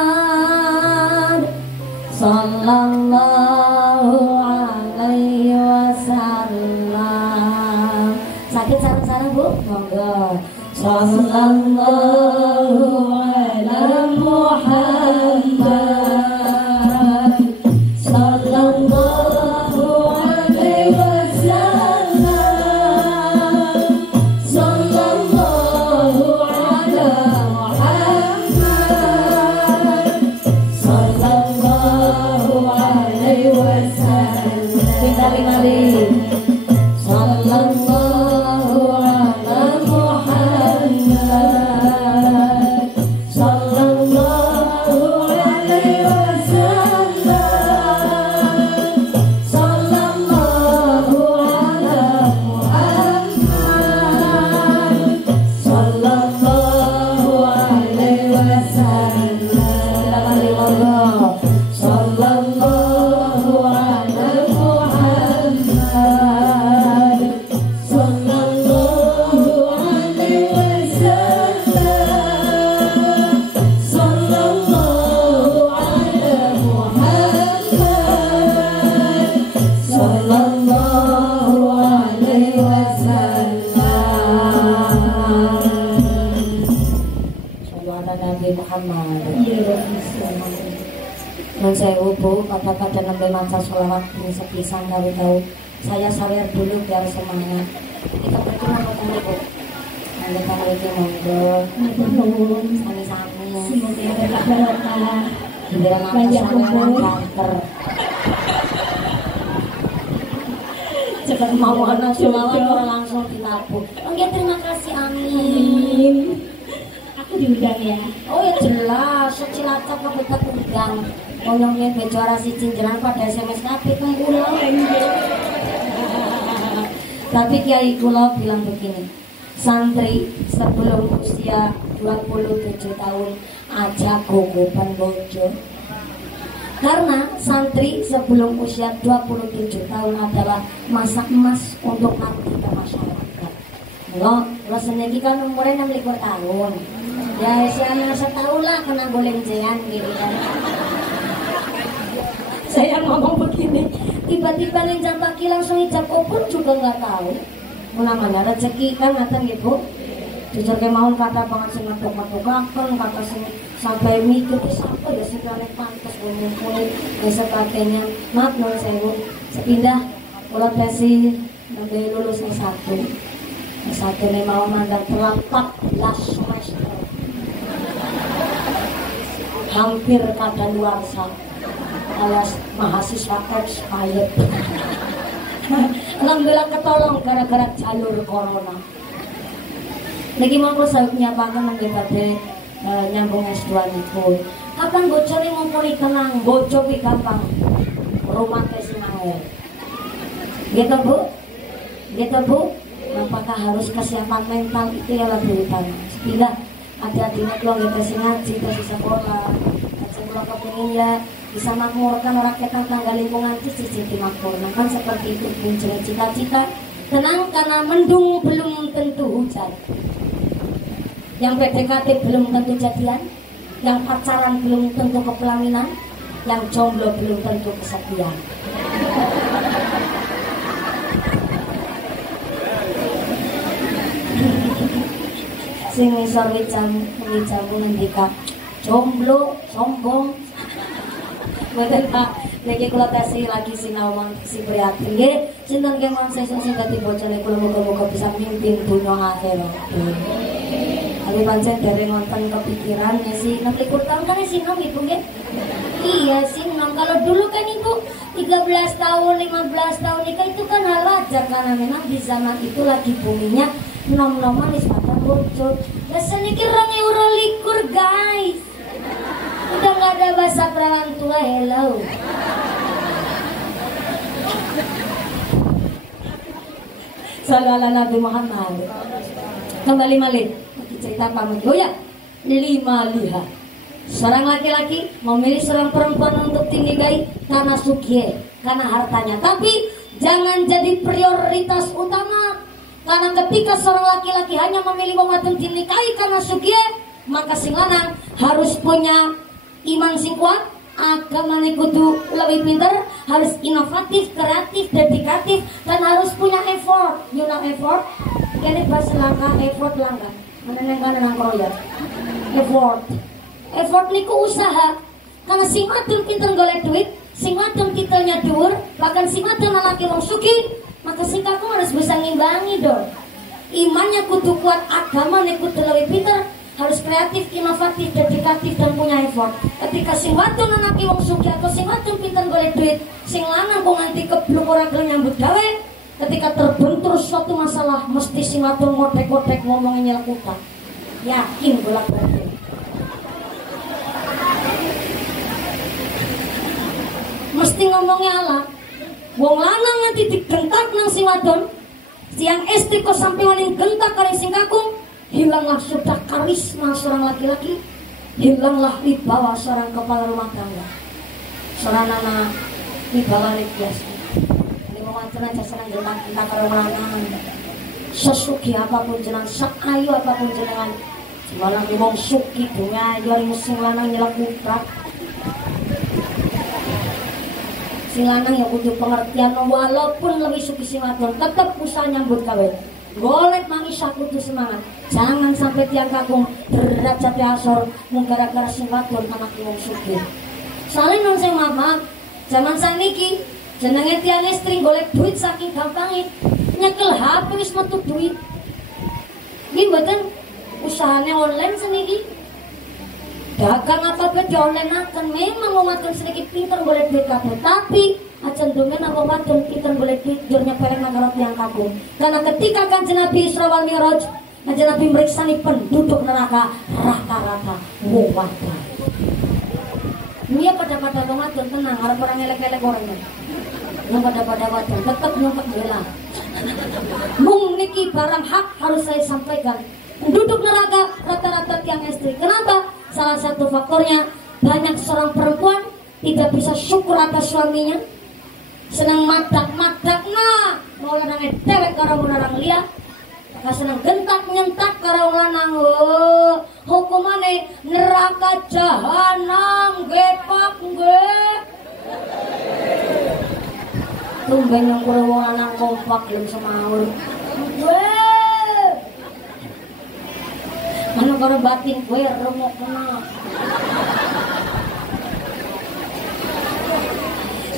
Sallallahu alaihi wasallam. Sakit sarang-sarang Bu? Monggo. Sallallahu ala Muhammad Sallallahu alaihi wasallam Muhammad. Iya, Nun sewu Bu, pada nembe maca sholawat ini sepisan tahu saya sawer dulu biar semangat. Kita berdoa apa Bu? Nanti kalau itu monggo, sami-sami. Semoga berkah barokah. Biar maca saweran kanker. Cepat Mau ana sholawat ora langsung dilabur. Oke, terima kasih, amin. Aku diundang ya. Oh ya jelas, Cilacap Kabupaten Undang. Ngomongnya bejuara si cinjeran pada SMS kabeh kang kula. Tapi Kiai kula bilang begini, santri sebelum usia 27 tahun aja gogoban bojo. Karena santri sebelum usia 27 tahun adalah masa emas untuk nanti ke masyarakat. Lo sendiri kan umurnya 26 tahun. Ya usia setahun lah kena golenjengan gitu kan. Saya ngomong begini, tiba-tiba ninjang kaki langsung ijab kabul juga nggak tahu. Mana rezeki kan ngaten gitu. Jujur ke mau kata banget sing ngetok-ngetokaken, kata sing sampai mikir siapa ya sing kare pantes ngumpul dan sebagainya. Maaf nun sewu, sepindah kula tesi nembe lulus S1. S1 ini mau mandang telat 14 semester. Hampir kadaluarsa alias mahasiswa expired. Alhamdulillah ketolong gara-gara jalur corona. Niki mau saya nyapakan nang badhe nyambung S2 niku. Kapan bocone ngumpuli kenang, bojo ki gampang. Rumah ke Sinangel. Gitu Bu? Gitu Bu? Apakah harus kesiapan mental itu yang lebih utama? Bila ada dina kula nggih tes ngaji, tes sekolah. Saya kula kepengin ya bisa makmurkan rakyat tangga lingkungan itu siji makmurkan kan seperti itu muncul cita-cita. Tenang karena mendung belum tentu hujan. Yang PDKT belum tentu jadian, yang pacaran belum tentu kepelaminan, yang jomblo belum tentu kesepian. Sing ngisor wijamu ngendika jomblo sombong. Mboten Pak, niki kula tesi lagi sinau si prihatin nggih. Sinten kemawon sesuk sing dadi bocone kula muga-muga bisa mimpin dunya akhirat. Tapi pancen dari nonton kepikiran ya sih, nanti tahun kan sih nom ibu nggih. Iya sih nom, kalau dulu kan ibu 13 tahun, 15 tahun itu kan hal wajar karena memang di zaman itu lagi buminya nom-noman wis pada bocor. Ya sedikit 2 euro guys. Udah nggak ada bahasa perawan tua, hello. Sallallahu Nabi Muhammad. Kembali malih cerita pamit. Oh ya, 5 liha. Seorang laki-laki memilih seorang perempuan untuk dinikahi karena sugih, karena hartanya. Tapi jangan jadi prioritas utama. Karena ketika seorang laki-laki hanya memilih wong wadon dinikahi karena sugih, maka sing lanang harus punya iman sing kuat, agamane kudu lebih pintar, harus inovatif, kreatif, dedikatif, dan harus punya effort. You know effort? Kene bahasa langka, effort langka. Mana yang nang kroya? Effort. Effort niku usaha. Karena sing wadon pinter golek duit, sing wadon titelnya dhuwur, bahkan sing wadon laki wong sugih, maka sing kakung harus bisa ngimbangi dong. Imannya kudu kuat, agamane kudu lebih pintar, harus kreatif, inovatif, dedikatif, dan punya effort. Ketika sing wadon anake wong sugih atau sing wadon pinter golek duit, sing lanang kok nganti kebluk ora gelem nyambut gawe, ketika terbentur suatu masalah mesti sing wadon ngotek-ngotek ngomongnya nyelek utang. Yakin bolak-balik. Mesti ngomongnya ala. Wong lanang nanti digentak nang sing wadon, siang istri kok sampai waning gentak kali sing kakung, hilanglah sudah karisma seorang laki-laki, hilanglah wibawa seorang kepala rumah tangga. Seorang anak wibawa biasa. Ini mau wancana aja senang gentak karo lanang. Sesuki apapun jenengan, sakayu apapun jenengan, semalam wong suki dunia ayo sing lanang nyelak utrak. Sing lanang ya kudu pengertian walaupun lebih suki sing wadon tetep usaha nyambut gawe. golek mangisa kudu semangat. Jangan sampai tiang kakung derajat asor mung gara-gara sing wadon anak wong sugih. Soale non sing maaf, zaman saniki jenenge tiang istri golek duit saking gampange. Nyekel HP wis metu duit. Iki mboten usahane online seniki. Dagang apa bae online akan memang wong wadon sedikit pinter golek duit kabeh, tapi aja ndomen apa wadon pinter golek duit durnya pereng nang tiang kakung. Karena ketika Kanjeng Nabi Isra wal Mi'raj, Kanjeng Nabi meriksani penduduk neraka rata-rata wong wadon. Dia pada wong wadon tenang, arep orang elek-elek orangnya. Yang pada wadon tetap nyumpet bela. Mung niki barang hak harus saya sampaikan. Penduduk neraka rata-rata tiang istri. Kenapa? Salah satu faktornya banyak seorang perempuan tidak bisa syukur atas suaminya, senang madak-madak nah mau lanang dewek karo orang liya, senang gentak nyentak karo lanang. Hukumane neraka jahanam gepak nggih. Tumben yang karo wong lanang kompak lho semaur. Anu karo batin gue remuk kena.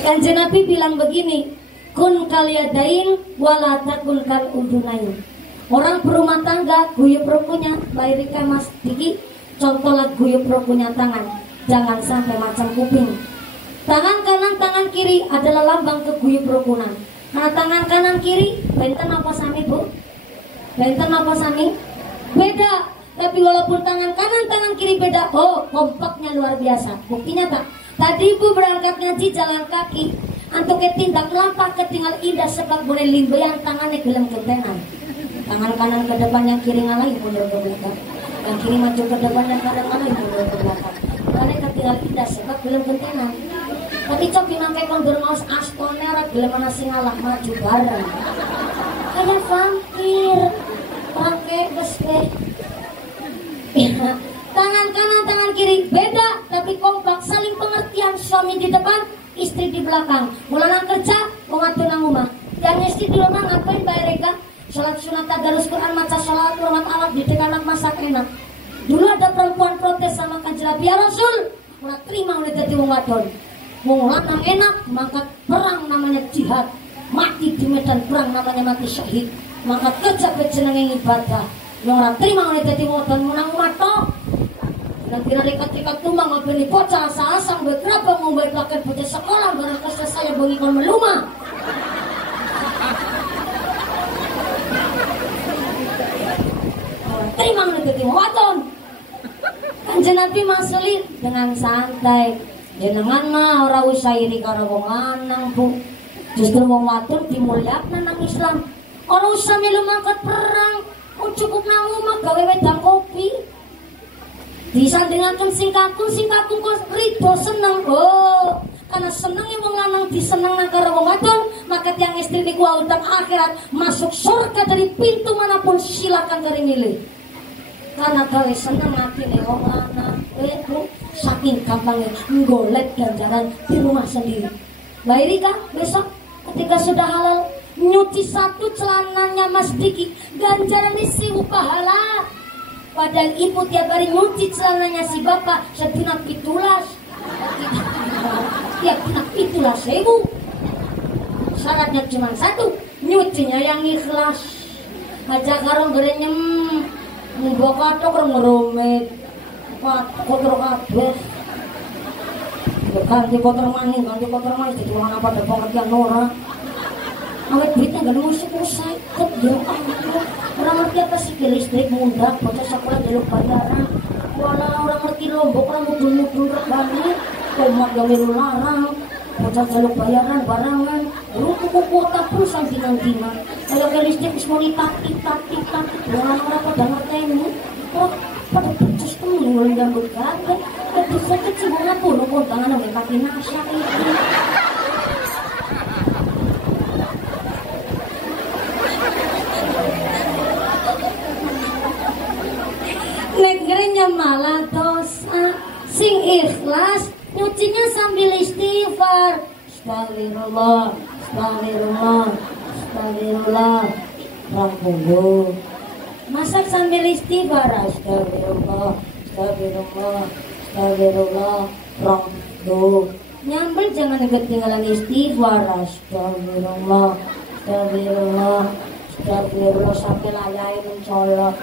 Kanjeng Nabi bilang begini, kun kalyadain wala takun kal udunain. Orang berumah tangga guyup rukunya, bairika Mas Diki, contohlah guyup rukunya tangan, jangan sampai macam kuping. Tangan kanan tangan kiri adalah lambang keguyup rukunan. Karena tangan kanan kiri benten apa sami Bu? Benten apa sami? Beda. Tapi walaupun tangan kanan tangan kiri beda, kompaknya luar biasa. Buktinya tak? Tadi ibu berangkat ngaji jalan kaki, antuk tindak lampah ketinggal indah sebab boleh limbeyan tangannya gelem gentenan. Tangan kanan ke depan, yang kiri ngalai mundur ke belakang. Yang kiri maju ke depan, yang kanan ngalai mundur ke belakang. Karena ketinggal indah sebab gelem gentenan. Tapi cobi nangkai kondur ngaus astone ora gelem ana sing ngalah maju bareng. Kayak vampir. Pakai beste. Tangan kanan tangan kiri beda tapi kompak, saling pengertian. Suami di depan, istri di belakang. Mulai kerja mau ngatur nang rumah, dan istri di rumah ngapain bayar reka salat sunat tadarus Quran, maca salat hormat anak didik anak masak enak. Dulu ada perempuan protes sama Kanjeng Nabi, ya Rasul ora terima oleh dadi wong wadon. Wong lanang enak mangkat perang namanya jihad, mati di medan perang namanya mati syahid. Mangkat kerja jenenge ibadah. Yang orang terima oleh dadi wadon menang matok. Nanti ketika tumbang ngabeni bocah asa-asang bekerapa ngombai plaket bocah sekolah barang kesel saya bengi kon meluma. Orang terima oleh dadi wadon. Kanjeng Nabi masulin dengan santai. Jenengan mah ora usah iri karo wong lanang, Bu. Justru wong wadon dimulyakna nang Islam. Ora usah melu mangkat perang. Cukup nang omah gawe wedang kopi. Disandingaken sing kakung kok rido seneng. Karena senenge wong lanang diseneng nang karo wong wadon, maka tiang istri niku utang akhirat masuk surga dari pintu manapun silakan kari milih. Karena gawe seneng atine wong lanang, Bu, saking gampangnya golek ganjaran di rumah sendiri. Mbak Irika besok ketika sudah halal nyuci satu celananya Mas Diki, ganjaran isi pahala. Padahal ibu tiap hari nyuci celananya si bapak sedina pitulas. Tiap dina pitulas 1000. Syaratnya cuma satu, nyucinya yang ikhlas. Aja karo gerenyem mbok kathok karo ngerumit. Kotor kabeh. Ganti kotor maning jadi wong apa ada pengertian ora. Awet duitnya gak musik sakit ya Allah. Orang ngerti apa sih listrik mundak, bocah sekolah jaluk bayaran. Walau orang ngerti lombok, orang mudul-mudul rebani. Komat gawe larang, bocah jaluk bayaran barangan. Lu tuku kuota pulsa dinang-dinang. Kalau ke listrik semua ditak-tik-tak-tik-tak. Orang-orang pada ngerti ini. Orang pada becus tuh ngulung gambut kabeh. Sakit sih bunga pun, kontangan sampai kaki nasyak itu. Negernya malah dosa. Sing ikhlas nyucinya sambil istighfar. Astagfirullah, astagfirullah, astagfirullah. 20. Masak sambil istighfar, astagfirullah, astagfirullah, astagfirullah, 20. Nyambel jangan ketinggalan istighfar, astagfirullah, astagfirullah, astagfirullah sampai layai mencolok.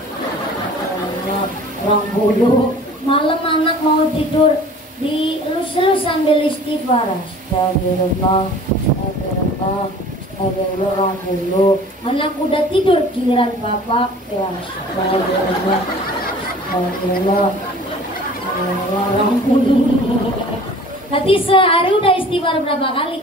20. Malam anak mau tidur dielus-elus sambil istighfar, astagfirullah, astagfirullah, astagfirullah. 20. Anak udah tidur giliran bapak ya astagfirullah, astagfirullah, astagfirullah. 20. Nanti sehari udah istighfar berapa kali?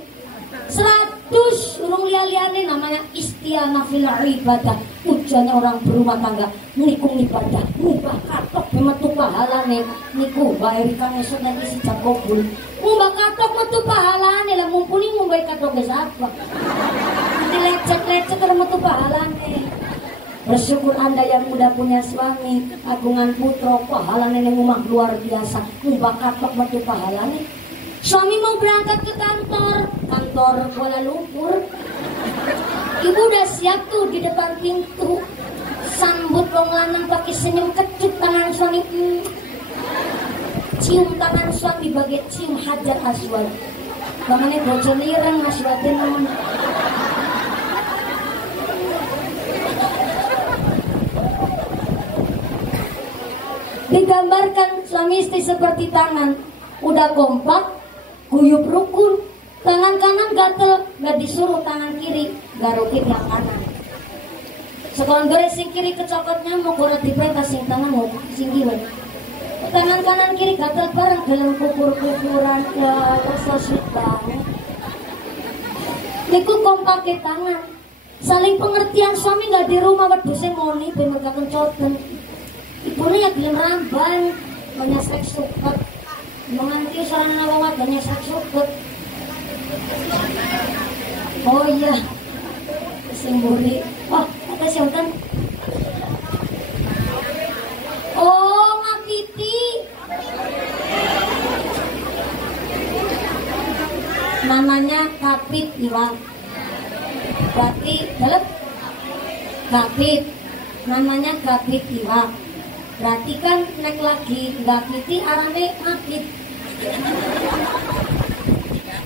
100. Urung lihat-lihatnya namanya istianah fil ibadah. Ujiannya orang berumah tangga nikung ibadah ngubah katok metu pahalane niku bae kang esuk nanti sejak kabul ngubah katok metu pahalane lah mumpuni ngubah katok wis apa lecet-lecet terus metu pahalane. Bersyukur Anda yang udah punya suami agungan putra pahalane yang rumah luar biasa ngubah katok metu pahalane. Suami mau berangkat ke kantor Kuala Lumpur. Ibu udah siap tuh di depan pintu. Sambut wong lanang pakai senyum, kecut tangan suami. Cium tangan suami bagai cium hajar aswad. Bangane bocor lirang aswadin namun. Digambarkan suami istri seperti tangan. Udah kompak, guyup rukun. Tangan kanan gatel, gak disuruh tangan kiri garukin yang kanan. Sekolah gores sing kiri kecokotnya mau gorot diperintah sing tangan mau sing kiwa. Tangan kanan kiri gatel bareng dalam kukur-kukuran ya sosok banget. Niku kompake tangan. Saling pengertian suami gak di rumah wedhuse moni ben mereka kencoten. Ibune ya gelem ramban, menyesek suket. Menganti sarana wong wadone nyesek suket. Oh iya, semburi. Oh, apa sih kan? Oh, ngapiti. Namanya kapit iwak. Berarti dalam kapit. Namanya kapit iwak. Berarti kan nek lagi ngapiti arane ngapit.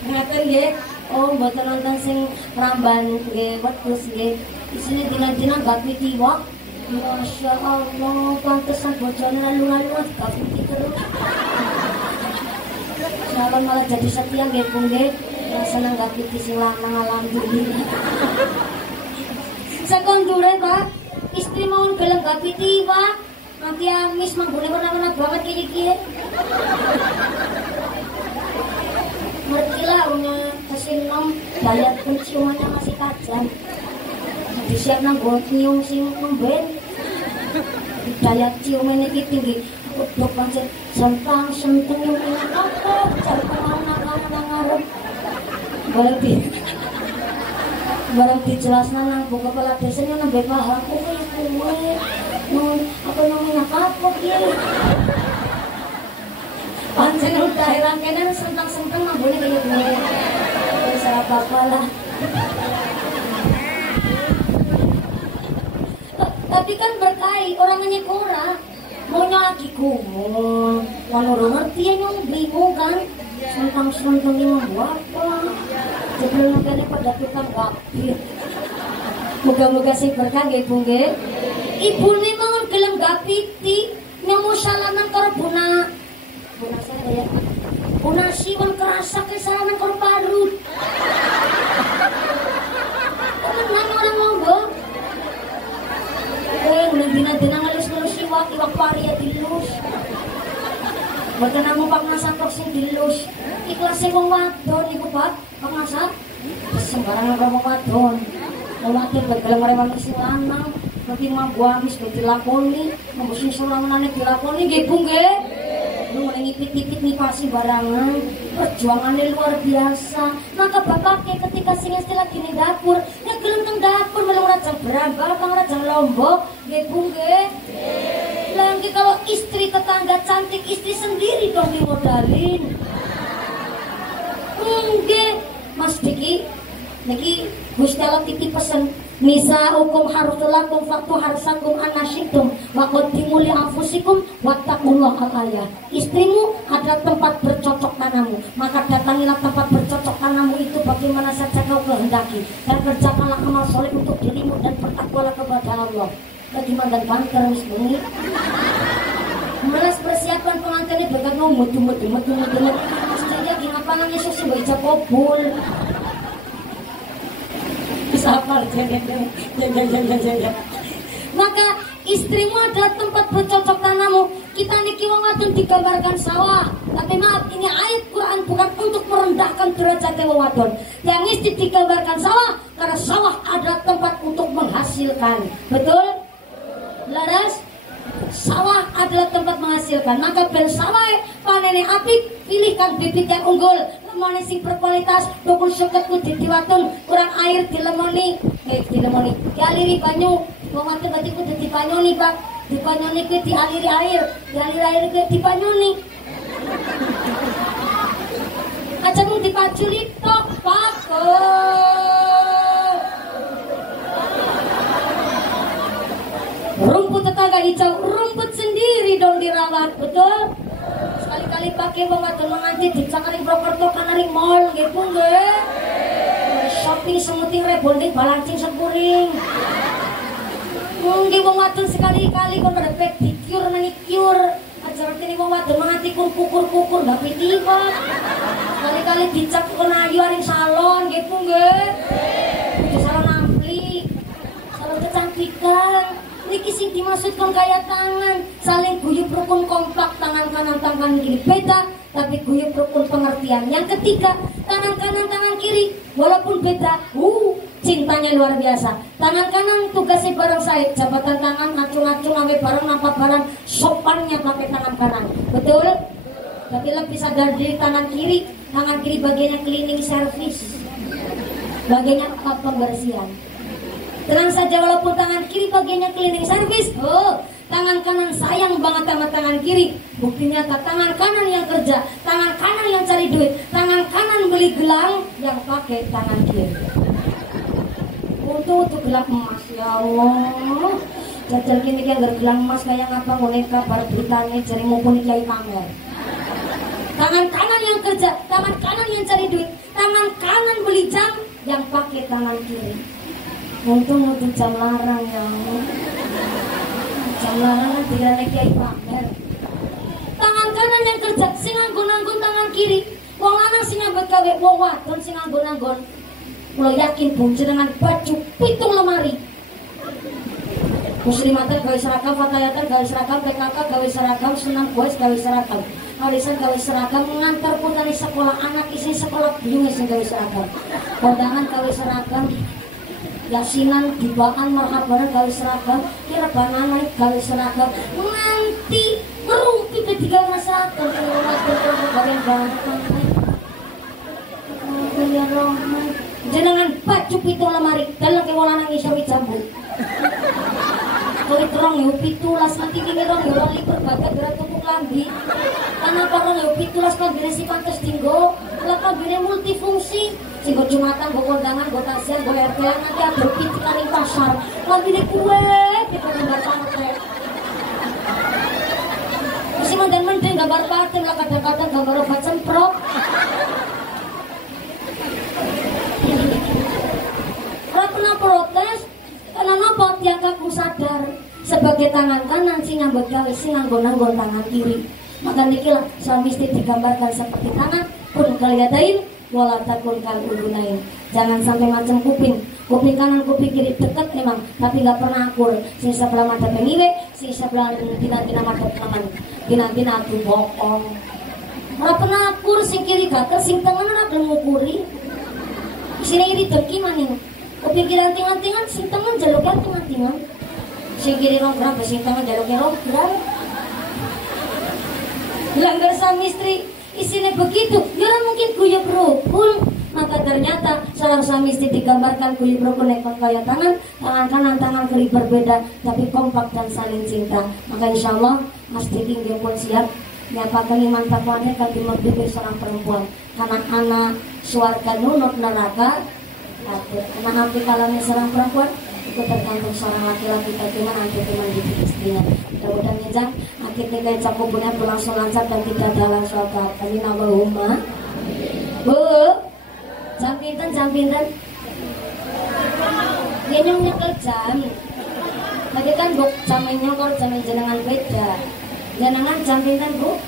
Ngaten nggih. Oh, mboten nonton sing ramban nggih wedhus nggih. Isine dina-dina ngapiti iwak. Masya Allah, pantesan bojone lalu-lalu ngapiti terus. Salah malah jadi setia nggih Bu nggih. Seneng ngapiti sing lanang alhamdulillah. Sekondure, Pak. Istri mau gelem ngapiti iwak. Nanti amis manggone warna-warna banget kiki. Ngertilah punya kesinom daya penciumannya masih tajam. Disiap nang nyium sing nemben. Daya ciuman ini tinggi. Udah pancet sentang sentung yang apa? Cari pengalaman ngarep. Barang dijelaskan nang bu kepala desanya nembe paham. Apa namanya kapok ya? Pancen udah heran kene sentang-sentang mambune kaya gue. Wis apa-apa lah. Tapi kan berkai orang nyekora. Maunya lagi kumul. Kan orang ngerti ya nyong bingung kan. Sentang-sentang ini membuat apa? Sebelum kene pada tukang gapir. Moga-moga sing berkah nggih Bu nggih. Ibune mau gelem gapiti nyemu salaman karo Buna saya ya. Buna siwon kerasa ke salaman karo parut. Tenan orang monggo. Dina-dina ngelus-ngelus iwak pari ya dilus. Mboten namung Pak Masak kok sing dilus. Ikhlasé wong wadon iku Pak Masak. Sembarang karo wong wadon. Wong wadon gelem rewan sing lanang. Nanti mah gua habis dilakoni, membersih sulamanane dilakoni nggih Bu nggih. Lu ngipit-ngipit ngipasi barangan, perjuangannya luar biasa. Maka bapaknya ketika sing istri lagi di dapur, ya gelem teng dapur melong rajang berambal, bang rajang lombok, nggih Bu nggih. Lagi kalau istri tetangga cantik, istri sendiri dong dimodalin. Nggih, Mas Diki, niki Gusti Allah titip pesen. Nisa'ukum harthul lakum fa'tu harsakum anasyitum wa qaddimu li anfusikum wattaqullaha al-ayah. Istrimu adalah tempat bercocok tanammu, maka datangilah tempat bercocok tanammu itu bagaimana saja kau kehendaki, dan kerjakanlah amal soleh untuk dirimu dan bertakwalah kepada Allah. Bagaimana banter wis bengi. Melas persiapan pengantinnya berkat ngomong mudut. Setidaknya di ngapalan Yesus sih baca kabul. Sabar, maka istrimu adalah tempat bercocok tanammu. Kita niki wong wadon digambarkan sawah, tapi maaf, ini ayat Quran bukan untuk merendahkan derajat wong wadon. Yang istri digambarkan sawah karena sawah adalah tempat untuk menghasilkan. Betul? Laras? Sawah adalah tempat menghasilkan. Maka ben sawah panene apik, pilihkan bibit yang unggul, lemone sing berkualitas, tukul suket ku diwatun, kurang air dilemoni, dialiri banyu. Wong wadon berarti kudu dipanyoni, Pak. Dipanyoni ku dialiri air ku dipanyoni. Aja mung dipaculi tok, Pak. Rumput tetangga hijau, rumput sendiri dong dirawat, betul? Sekali-kali pakai wong wadon menganti dicakaring Prokerto kanaring mall gitu nggih. Shopping semuting rebonding balancing sepuring. Nggih wong wadon sekali-kali kon ada pedicure manicure. Ajar ini wong wadon menganti kukur-kukur enggak pitiwa. Sekali-kali dicak kon ayu aring salon gitu nggih. Itu salon ampli. Salon kecantikan. Niki sing dimaksudkan kayak tangan, saling guyup rukun kompak, tangan kanan tangan kiri beda, tapi guyup rukun pengertian. Yang ketiga, tangan kanan tangan kiri, walaupun beda, cintanya luar biasa. Tangan kanan tugasnya bareng saya, jabatan tangan acung-acung sampai bareng nampak bareng, sopannya pakai tangan kanan, betul? Tapi lebih sadar diri tangan kiri bagiannya cleaning service, bagiannya pembersihan. Tenang saja walaupun tangan kiri bagiannya cleaning service, tangan kanan sayang banget sama tangan kiri. Bukti nyata tangan kanan yang kerja, tangan kanan yang cari duit, tangan kanan beli gelang yang pakai tangan kiri. Untuk gelang emas, ya Allah. Jajal gini kan gelang emas kayak ngapa boneka bar beritanya cari maupun kiai pamer. Tangan kanan yang kerja, tangan kanan yang cari duit, tangan kanan beli jam yang pakai tangan kiri. Untung untuk jam larang ya. Jam larang tidak ada kiai pamer. Tangan kanan yang kerja, sing anggon-anggon tangan kiri. Wong lanang sing ambek gawe, wong wadon sing anggon-anggon. Kula yakin bung jenengan baju 7 lemari. Muslimatan gawe seragam, fatayatan gawe seragam, PKK gawe seragam, senam boys gawe seragam. Arisan gawe seragam, ngantar putani sekolah, anak isi sekolah bingung sing gawe seragam. Kondangan gawe seragam. Yasinan dibaan marhabanan gawe seragam, kira banana gawe seragam, nganti ngerumpi ketiga seragam. Bagian ganteng, ya Rahman. Jenengan baju 7 lemari, dalam kewalanang isawi jambu. Kulit rong yo 17 nanti kini rong yo lali berbagai berat tumpuk lambi. Kenapa rong yo 17 kan diresi pantes tinggo, laka bine multifungsi. Singgo Jumatan, go kondangan, go tasya, go RT-an, nanti ada pitik kari pasar. Lambi ini kue, kita gambar partai. Masih mending gambar partai, lah kadang-kadang gambar obat semprot. Kalau pernah protes, karena apa tiangkatmu sadar sebagai tangan kanan sing ngambek gawe sing nganggo-nganggo tangan kiri. Maka nikilah suami istri digambarkan seperti tangan pun kelihatan wala takun kal udunain. Jangan sampai macam kuping kanan kuping kiri dekat memang tapi nggak pernah akur. Sing sebelah mata pengiwe, sing sebelah tina mata teman. Tina tuh bohong. Ora pernah akur sing kiri gatel sing tengah ora gelem ngukuri. Sini ini deki maning. Kuping kiri anting-antingan sing tengah jaluk anting-antingan. Sing kiri rongkrang sing tengah jaluknya rongkrang. Langgar suami istri isinya begitu, ya mungkin guyup rukun. Maka ternyata seorang suami istri digambarkan guyup rukun ekor kaya tangan kanan, tangan kiri berbeda, tapi kompak dan saling cinta. Maka insya Allah Mas Diki dia pun siap nyapakan iman takwaannya kan dimerdeka seorang perempuan. Karena anak suarga nunut neraka, anak api kalamnya seorang perempuan itu tergantung seorang laki-laki bagaimana teman di istrinya. Mudah-mudahan Jang akid nikah cap kubunnya berlangsung lancar dan tidak ada halang syaitan. Amin Allahumma. Bu, jam pinten Genyong nyekel jam. Tadi kan bu jam nyokor jam jenengan beda. Jenengan jam pinten bu?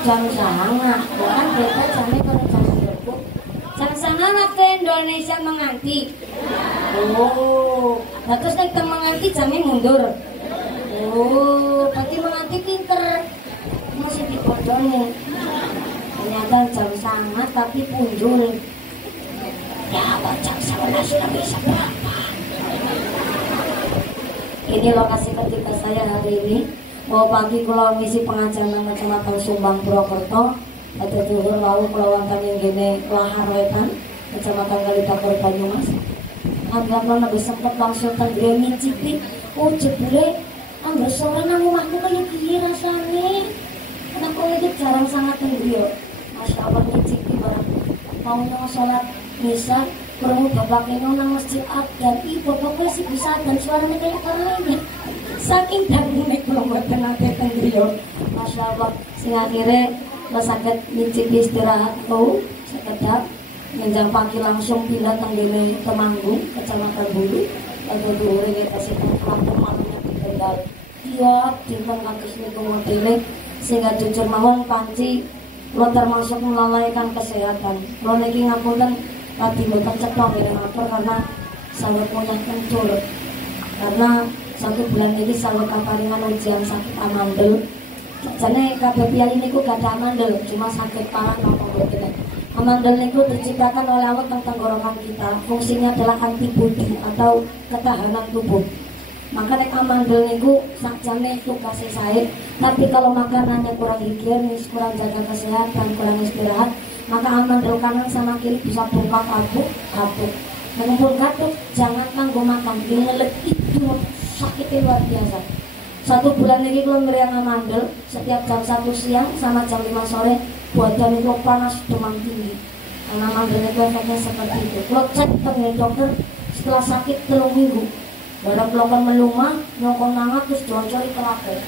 Jam sangat. Bukan beda jamnya kalau jam bu. Jam sangat waktu Indonesia menganti. Oh, nah terus nek menganti jamnya mundur. Oh, berarti menganti pinter. Masih dibodohnya. Ternyata jam sangat tapi punjul. Ya, jam 11 sudah bisa berapa? Ini lokasi ketika saya hari ini. Mau pagi kalau misi pengajian nang Kecamatan Sumbang Purwokerto, ada tuhur lalu pulau wonten yang gini Lahar Wetan, Kecamatan Kalitakor Banyumas. Anggaplah nabi sempat langsung tanggih ngicipi, oh jebule anggar sore nang omahku kaya piye rasane. Kenapa itu jarang sangat tenggih. Masya Allah ngicipi barang. Mau nang sholat bisa kurang bapak ini nang masjid dan ibu bapak sih bisa dan suaranya kayak lainnya saking dagungnya kalau buat tenaga tenggrio. Masya Allah sehingga akhirnya sakit mencicipi istirahat tuh sekedap menjang pagi langsung pindah tanggini Temanggung Kecamatan Bulu atau dulu ini kasih kampung malamnya di Kendal iya dinten kados niku modele sehingga jujur mawon panci lo termasuk melalaikan kesehatan lo niki ngapunten tadi bukan cepat ya karena selalu punya kencur karena 1 bulan ini selalu kaparingan ujian sakit amandel jadi kabeh piye niku gak ada amandel cuma sakit parah napa mboten amandel niku diciptakan oleh Allah tentang tenggorokan kita fungsinya adalah antibodi atau ketahanan tubuh maka nek amandel niku sakjane tugasnya saya tapi kalau makanannya kurang higienis kurang jaga kesehatan kurang istirahat maka amandel kanan sama kiri bisa buka kabuk. Mengumpul kabuk, jangan tangguh makan. Ngelet itu sakitnya luar biasa. 1 bulan ini kalau meriang amandel, setiap jam 1 siang sama jam 5 sore, badan itu panas demam tinggi. Karena amandel itu efeknya seperti itu. Kalau cek dengan dokter, setelah sakit 3 minggu, barang pelokan melumah, nyokong nangat terus joncori terakhir.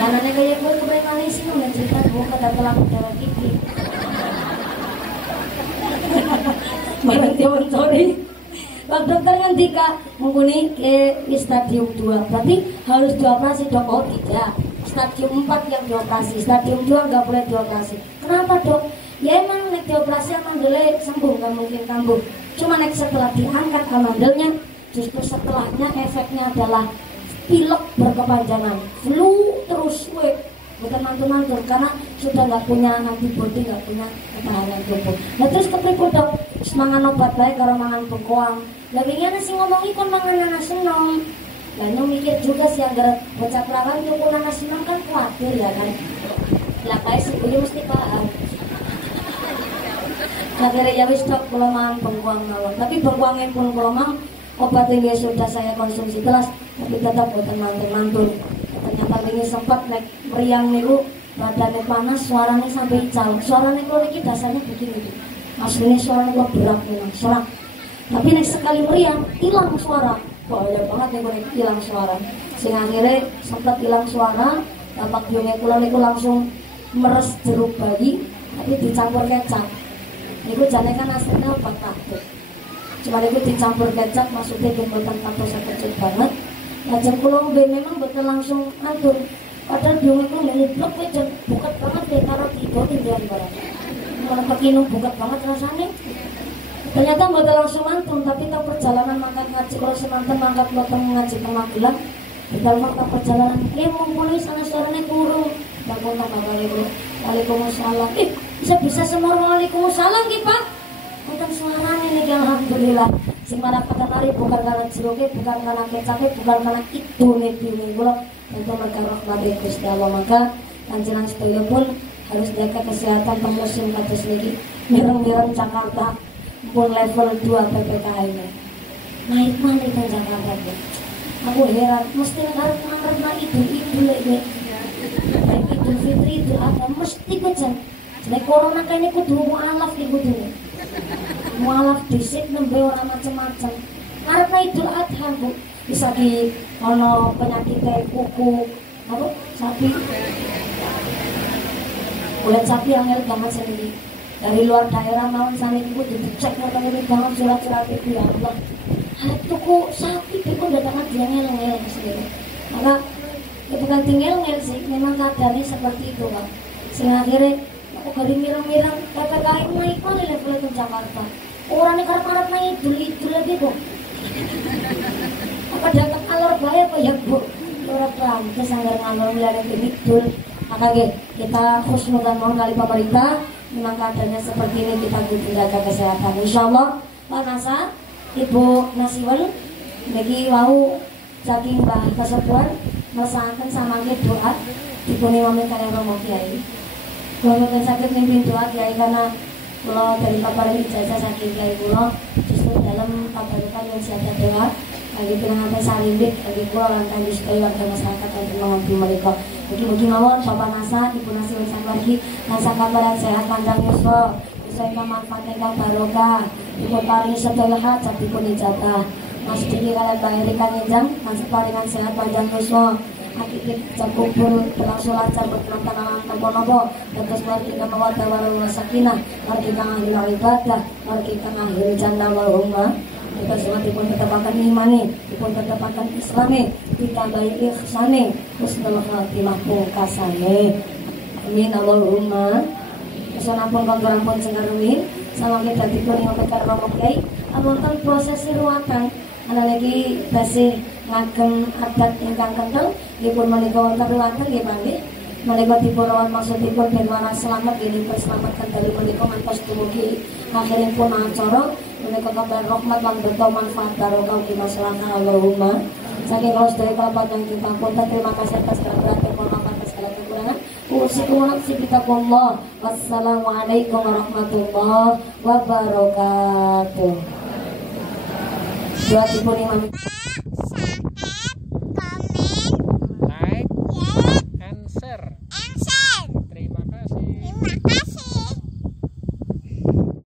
Lanannya kayak gue kebanyakan sih nggak cerita gue kata pelaku darah tinggi. Berarti sorry. Pak dokter ngendika menghuni ke stadium 2. Berarti harus dioperasi dok? Oh tidak. Stadium 4 yang dioperasi. Stadium 2 nggak boleh dioperasi. Kenapa dok? Ya emang nek dioperasi amandelnya sembuh nggak mungkin kambuh. Cuma nek setelah diangkat amandelnya, justru setelahnya efeknya adalah pilek berkepanjangan, flu terus bukan mantul-mantul karena sudah nggak punya antibodi, nggak punya ketahanan tubuh. Nah terus kepripo dok, semangat obat baik kalau mangan bengkoang. Lagi sih ngomongi kon mangan nanas senong. Lalu mikir juga sih agar bocah perawan tuku nanas senong kan khawatir ya kan. Lah kayak sih gue mesti paham. Akhirnya ya wis dok kalau mangan bengkoang mawon. Tapi bengkoangnya pun kalau mang obat ini sudah saya konsumsi kelas tapi tetap bukan mantul-mantul. Ternyata ini sempat naik meriang niku badannya panas, suaranya sampai ical. Suaranya kalau ini dasarnya begini tuh. Aslinya suaranya kok berat memang, serak. Tapi naik sekali meriang, hilang suara. Bahaya banget nih kalau hilang suara. Sehingga akhirnya sempat hilang suara, tampak biongnya kula niku langsung meres jeruk bayi, tapi dicampur kecap. Niku jane kan aslinya obat kabut. Cuma itu dicampur kecap, maksudnya bentukan kabut sekecil banget. Lajeng kula memang betul langsung ngatur. Padahal biung itu ngeblok aja, buket banget deh karo tiga tinggal barang. Kalau pekinung buket banget rasanya. Ternyata betul langsung mantul, tapi tahu perjalanan mangkat ngaji kalau semanten mangkat lotong ngaji ke Magelang. Di dalam mangkat perjalanan, mumpuni sana suaranya kurung. Bangun nama balik. Waalaikumsalam. Bisa semua waalaikumsalam gitu Pak. Bukan suaranya nih alhamdulillah. Sing mana kata nari bukan karena jeruknya, bukan karena kecapnya, bukan karena itu nih bimbing gula. Tentu mereka rahmat Gusti Allah maka panjenengan sedaya pun harus jaga kesehatan musim kados niki. Mireng-mireng Jakarta pun level 2 PPKM-nya. Naik mana ke Jakarta pun. Aku heran, mesti ngarep itu lagi. Baik Idul Fitri itu apa mesti kejan. Jadi corona kayaknya kudu mualaf di kudu. mualaf dhisik nembe ora macem-macem. Arep Idul Adha Bu, bisa di ono penyakit kuku apa sapi. Kulit sapi angel banget sendiri. Dari luar daerah mawon sami ibu dicek ngoten banget surat-surat itu ya Allah. Tuku sapi itu datangkan dia ngel-ngel sendiri. Maka ya bukan tinggal ngel sih, memang kadarnya seperti itu Pak. Sehingga akhirnya aku kali mirang-mirang PPKM naik kali level itu Jakarta. Orang ini karep-karep naik idul lagi kok. Apa datang alor bahaya apa ya Bu? Orang pantes anggar ngalor milane idul. Maka kita khusnudan mohon kali pemerintah memang keadaannya seperti ini, kita butuh jaga kesehatan. Insyaallah Pak Nasa, Ibu Nasiwal, bagi wau saking Mbah Kasepuan melaksanakan sama doa dipuni wami kalian Romo Kiai. Kalau mungkin sakit mimpin doa Kiai karena kalau dari kabar ijazah saking Kiai Kulo justru dalam tabarukan yang siapa doa lagi penanganan salindik lagi kulo lantai di supaya warga masyarakat yang mengambil mereka. Mungkin mawon Bapak Nasa, Ibu Nasiwal lagi nasa kabaran sehat panjang yuswa sesuai manfaatnya kang barokah dipun paringi sedaya hajat dipun ijabah. Mas diki kalian bayarikan njang mas paringan sehat panjang yuswa akikit cakupul berlangsung lancar berkenaan alam nopo-nopo terus margi kang mawaddah warahmah sakinah margi kang akhir ibadah margi kang akhir jannah wal ummah. Kita semua dipun tetepakan imani, dipun tetepakan islami, ditambahi ihsani, husnul khatimah pungkasane. Amin Allahumma. Kesanapun kongkorang pun senggarumi, sama kita dipun ngopekar Romo Kiai. Amonten prosesi ruatan, ada lagi basi ngagem adat ingkang kental, dipun menika wonten ruatan nggih panggih. Menika dipun rawat maksudipun ben waras selamat ini perselamatkan dari menika mantos dumugi akhiripun acara menika kabar rahmat lan beto manfaat barokah ugi maslahat Allahumma. Saking kula sedaya kalapan yang kita punten terima kasih atas segala berkat mohon maaf atas segala kekurangan. Wassalamualaikum warahmatullahi wabarakatuh. Doa dipun imam